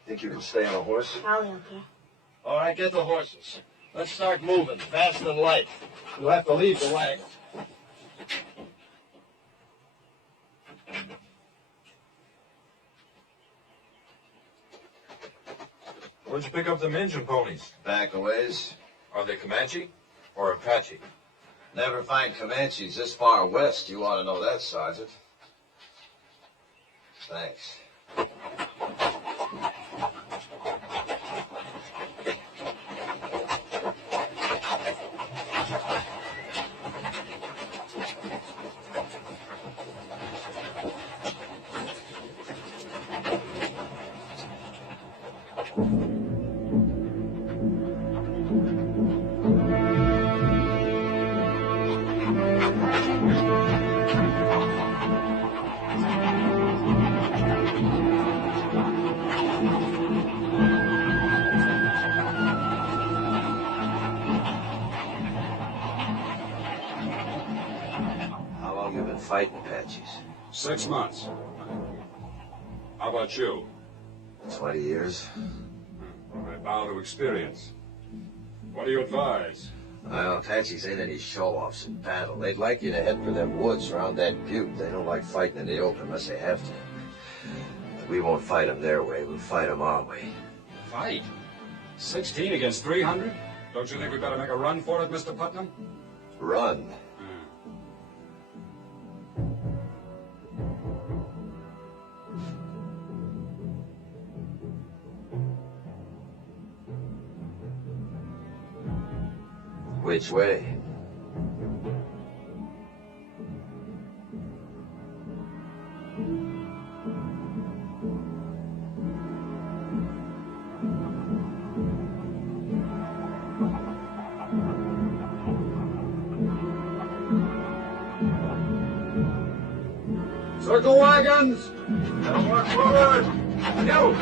Think you can stay on a horse? I'll help you. All right, get the horses. Let's start moving, fast and light. You'll have to leave the wagon. Where'd you pick up them engine ponies? Back a ways. Are they Comanche or Apache? Never find Comanches this far west. You ought to know that, Sergeant. Thanks. Fighting Apaches. 6 months. How about you? 20 years. I bow to experience. What do you advise? Well, Apaches ain't any show-offs in battle. They'd like you to head for them woods around that butte. They don't like fighting in the open unless they have to. But we won't fight them their way. We'll fight them our way. Fight? 16 against 300? Don't you think we better make a run for it, Mr. Putnam? Run? Which way? Circle wagons! Now work forward! You!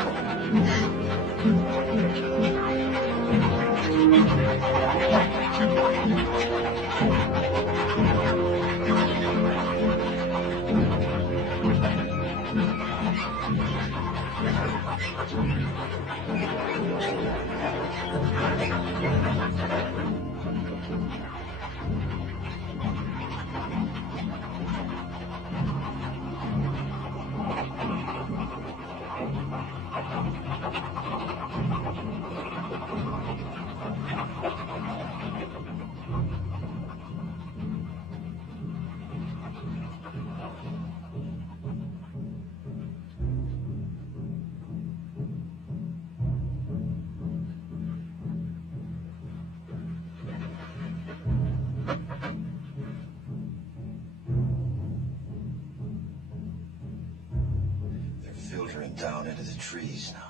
Down into the trees now.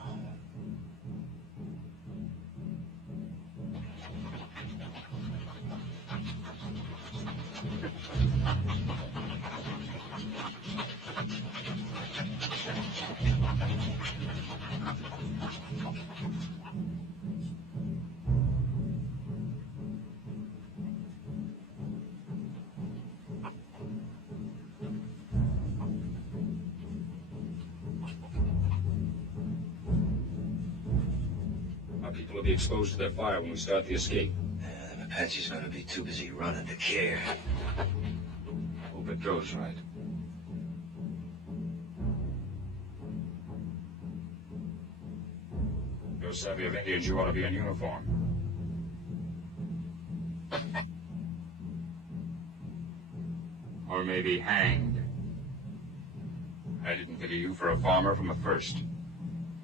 People will be exposed to their fire when we start the escape. Yeah, them Apache's gonna be too busy running to care. Hope it goes right. You're savvy of Indians, you ought to be in uniform. Or maybe hanged. I didn't figure you for a farmer from the first.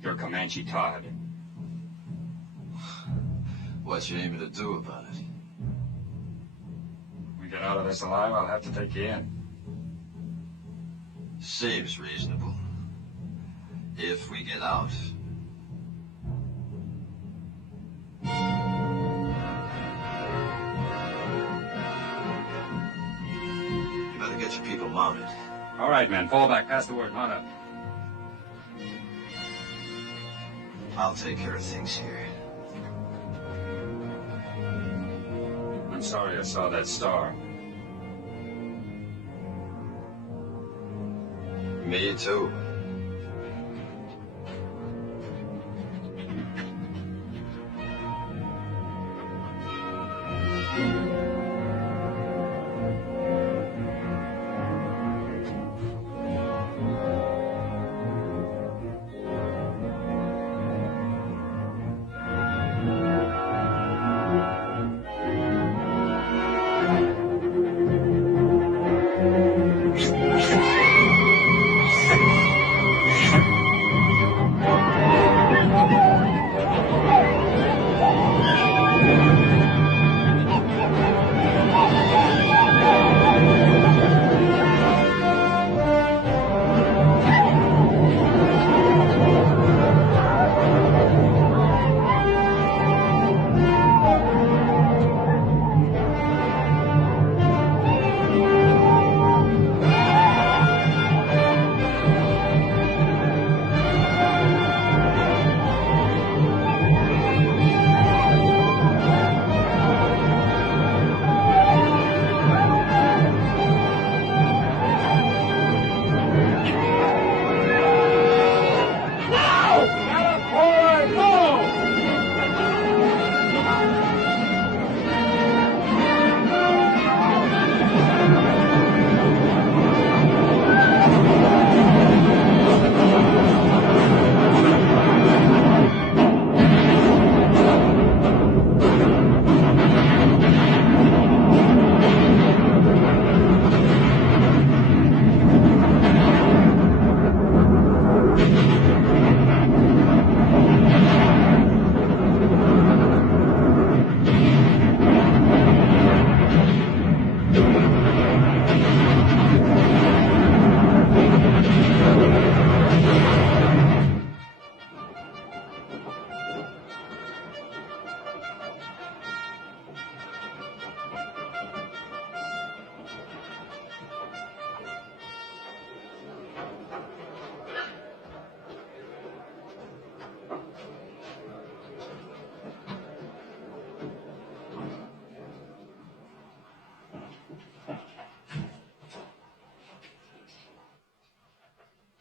You're Comanche Todd. What you aiming to do about it? We got get out of this alive, I'll have to take you in. Seems reasonable. If we get out. You better get your people mounted. All right, men, fall back. Pass the word. Mount up. I'll take care of things here. I'm sorry I saw that star. Me too.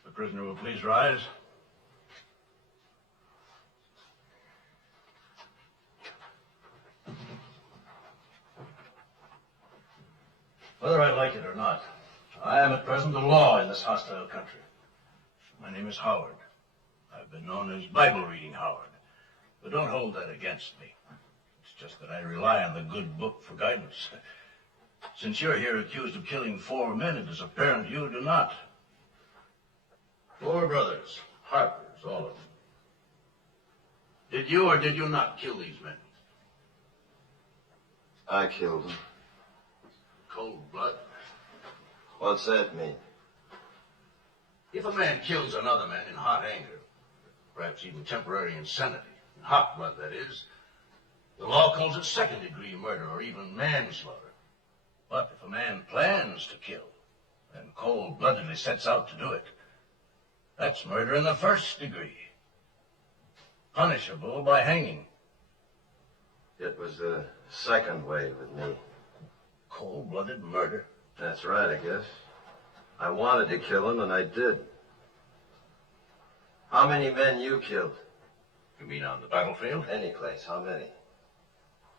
The prisoner will please rise. Whether I like it or not, I am at present the law in this hostile country. My name is Howard. I've been known as Bible Reading Howard, but don't hold that against me. It's just that I rely on the good book for guidance. Since you're here accused of killing 4 men, it is apparent you do not. 4 brothers, Harpers, all of them. Did you or did you not kill these men? I killed them. Cold blood? What's that mean? If a man kills another man in hot anger, perhaps even temporary insanity, in hot blood that is, the law calls it second-degree murder or even manslaughter. But if a man plans to kill and cold-bloodedly sets out to do it, that's murder in the first degree, punishable by hanging. It was the second way with me. Cold-blooded murder? That's right, I guess. I wanted to kill him, and I did. How many men you killed? You mean on the battlefield? Any place. How many?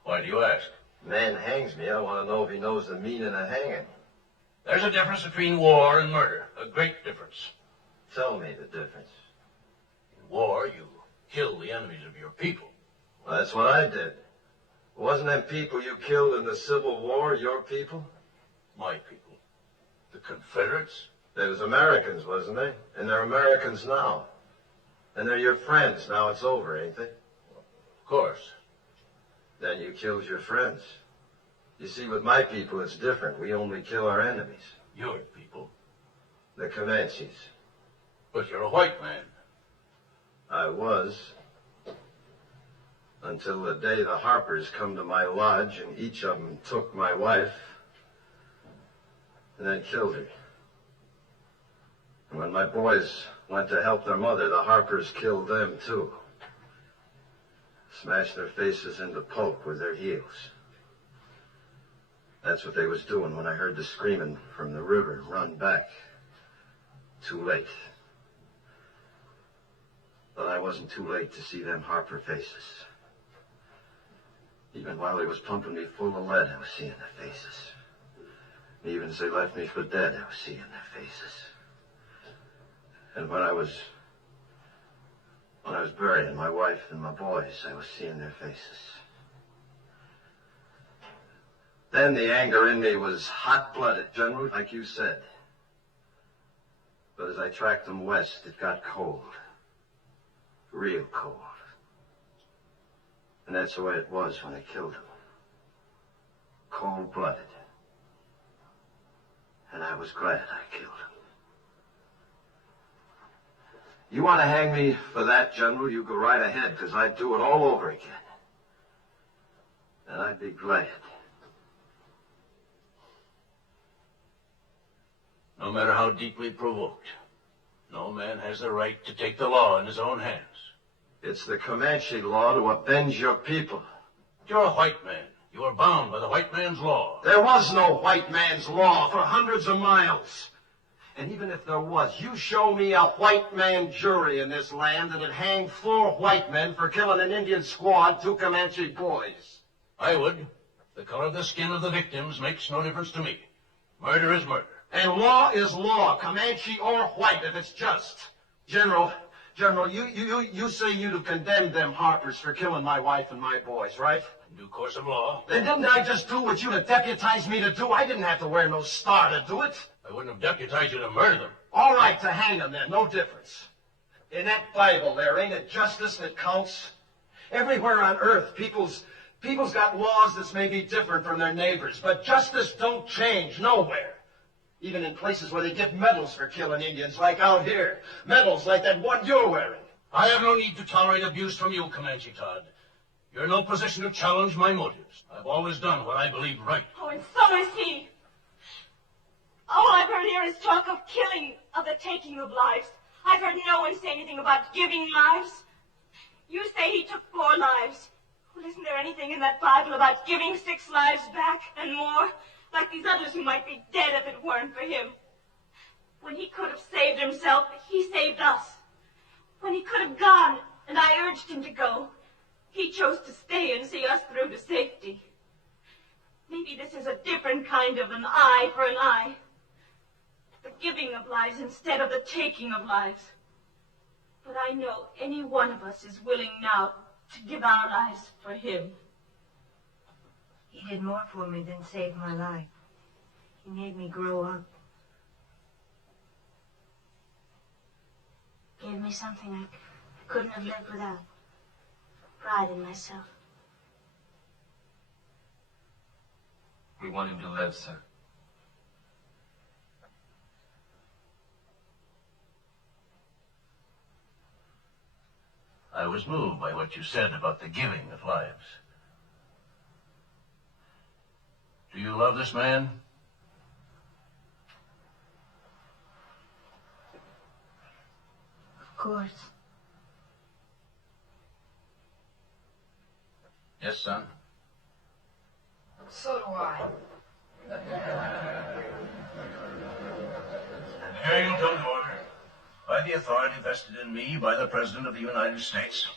Why do you ask? Man hangs me. I want to know if he knows the meaning of hanging. There's a difference between war and murder. A great difference. Tell me the difference. In war, you kill the enemies of your people. Well, that's what I did. Wasn't them people you killed in the Civil War your people? My people. The Confederates? They was Americans, wasn't they? And they're Americans now. And they're your friends. Now it's over, ain't they? Of course. Then you killed your friends. You see, with my people, it's different. We only kill our enemies. Your people? The Comanches. But you're a white man. I was. Until the day the Harpers come to my lodge and each of them took my wife and then killed her. And when my boys went to help their mother, the Harpers killed them too. Smashed their faces into pulp with their heels. That's what they was doing when I heard the screaming from the river and run back. Too late. But I wasn't too late to see them Harper faces. Even while they was pumping me full of lead, I was seeing their faces. Even as they left me for dead, I was seeing their faces. And when I was burying my wife and my boys, I was seeing their faces. Then the anger in me was hot-blooded, General, like you said. But as I tracked them west, it got cold. Real cold. And that's the way it was when I killed them. Cold-blooded. And I was glad I killed him. You want to hang me for that, General, you go right ahead, because I'd do it all over again. And I'd be glad. No matter how deeply provoked, no man has the right to take the law in his own hands. It's the Comanche law to avenge your people. You're a white man. You are bound by the white man's law. There was no white man's law for hundreds of miles. And even if there was, you show me a white man jury in this land that'd hang 4 white men for killing an Indian squad, 2 Comanche boys. I would. The color of the skin of the victims makes no difference to me. Murder is murder. And law is law, Comanche or white, if it's just. General, you say you'd have condemned them Harpers for killing my wife and my boys, right? In due course of law. Then didn't I just do what you'd have deputized me to do? I didn't have to wear no star to do it. I wouldn't have deputized you to murder them. All right, to hang them then, no difference. In that Bible there, ain't it justice that counts? Everywhere on earth, people's got laws that's maybe different from their neighbors, but justice don't change nowhere. Even in places where they give medals for killing Indians, like out here. Medals like that one you're wearing. I have no need to tolerate abuse from you, Comanche Todd. You're in no position to challenge my motives. I've always done what I believe right. Oh, and so is he. All I've heard here is talk of killing, of the taking of lives. I've heard no one say anything about giving lives. You say he took 4 lives. Well, isn't there anything in that Bible about giving 6 lives back and more? Like these others who might be dead if it weren't for him. When he could have saved himself, he saved us. When he could have gone, and I urged him to go, he chose to stay and see us through to safety. Maybe this is a different kind of an eye for an eye. The giving of lives instead of the taking of lives. But I know any one of us is willing now to give our lives for him. He did more for me than save my life. He made me grow up. Gave me something I couldn't have lived without. Pride in myself. We want him to live, sir. I was moved by what you said about the giving of lives. Do you love this man? Of course. Yes, son. So do I. Here you come to order. By the authority vested in me by the President of the United States,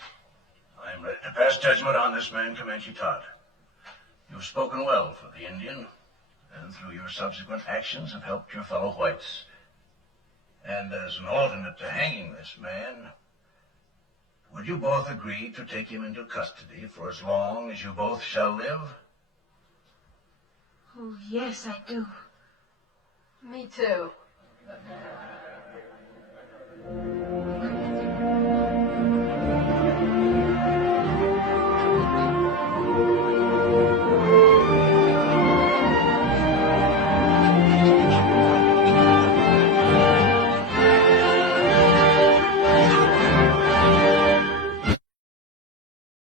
I am ready to pass judgment on this man, Comanche Todd. You've spoken well for the Indian, and through your subsequent actions have helped your fellow whites. And as an alternate to hanging this man, would you both agree to take him into custody for as long as you both shall live? Oh, yes, I do. Me too.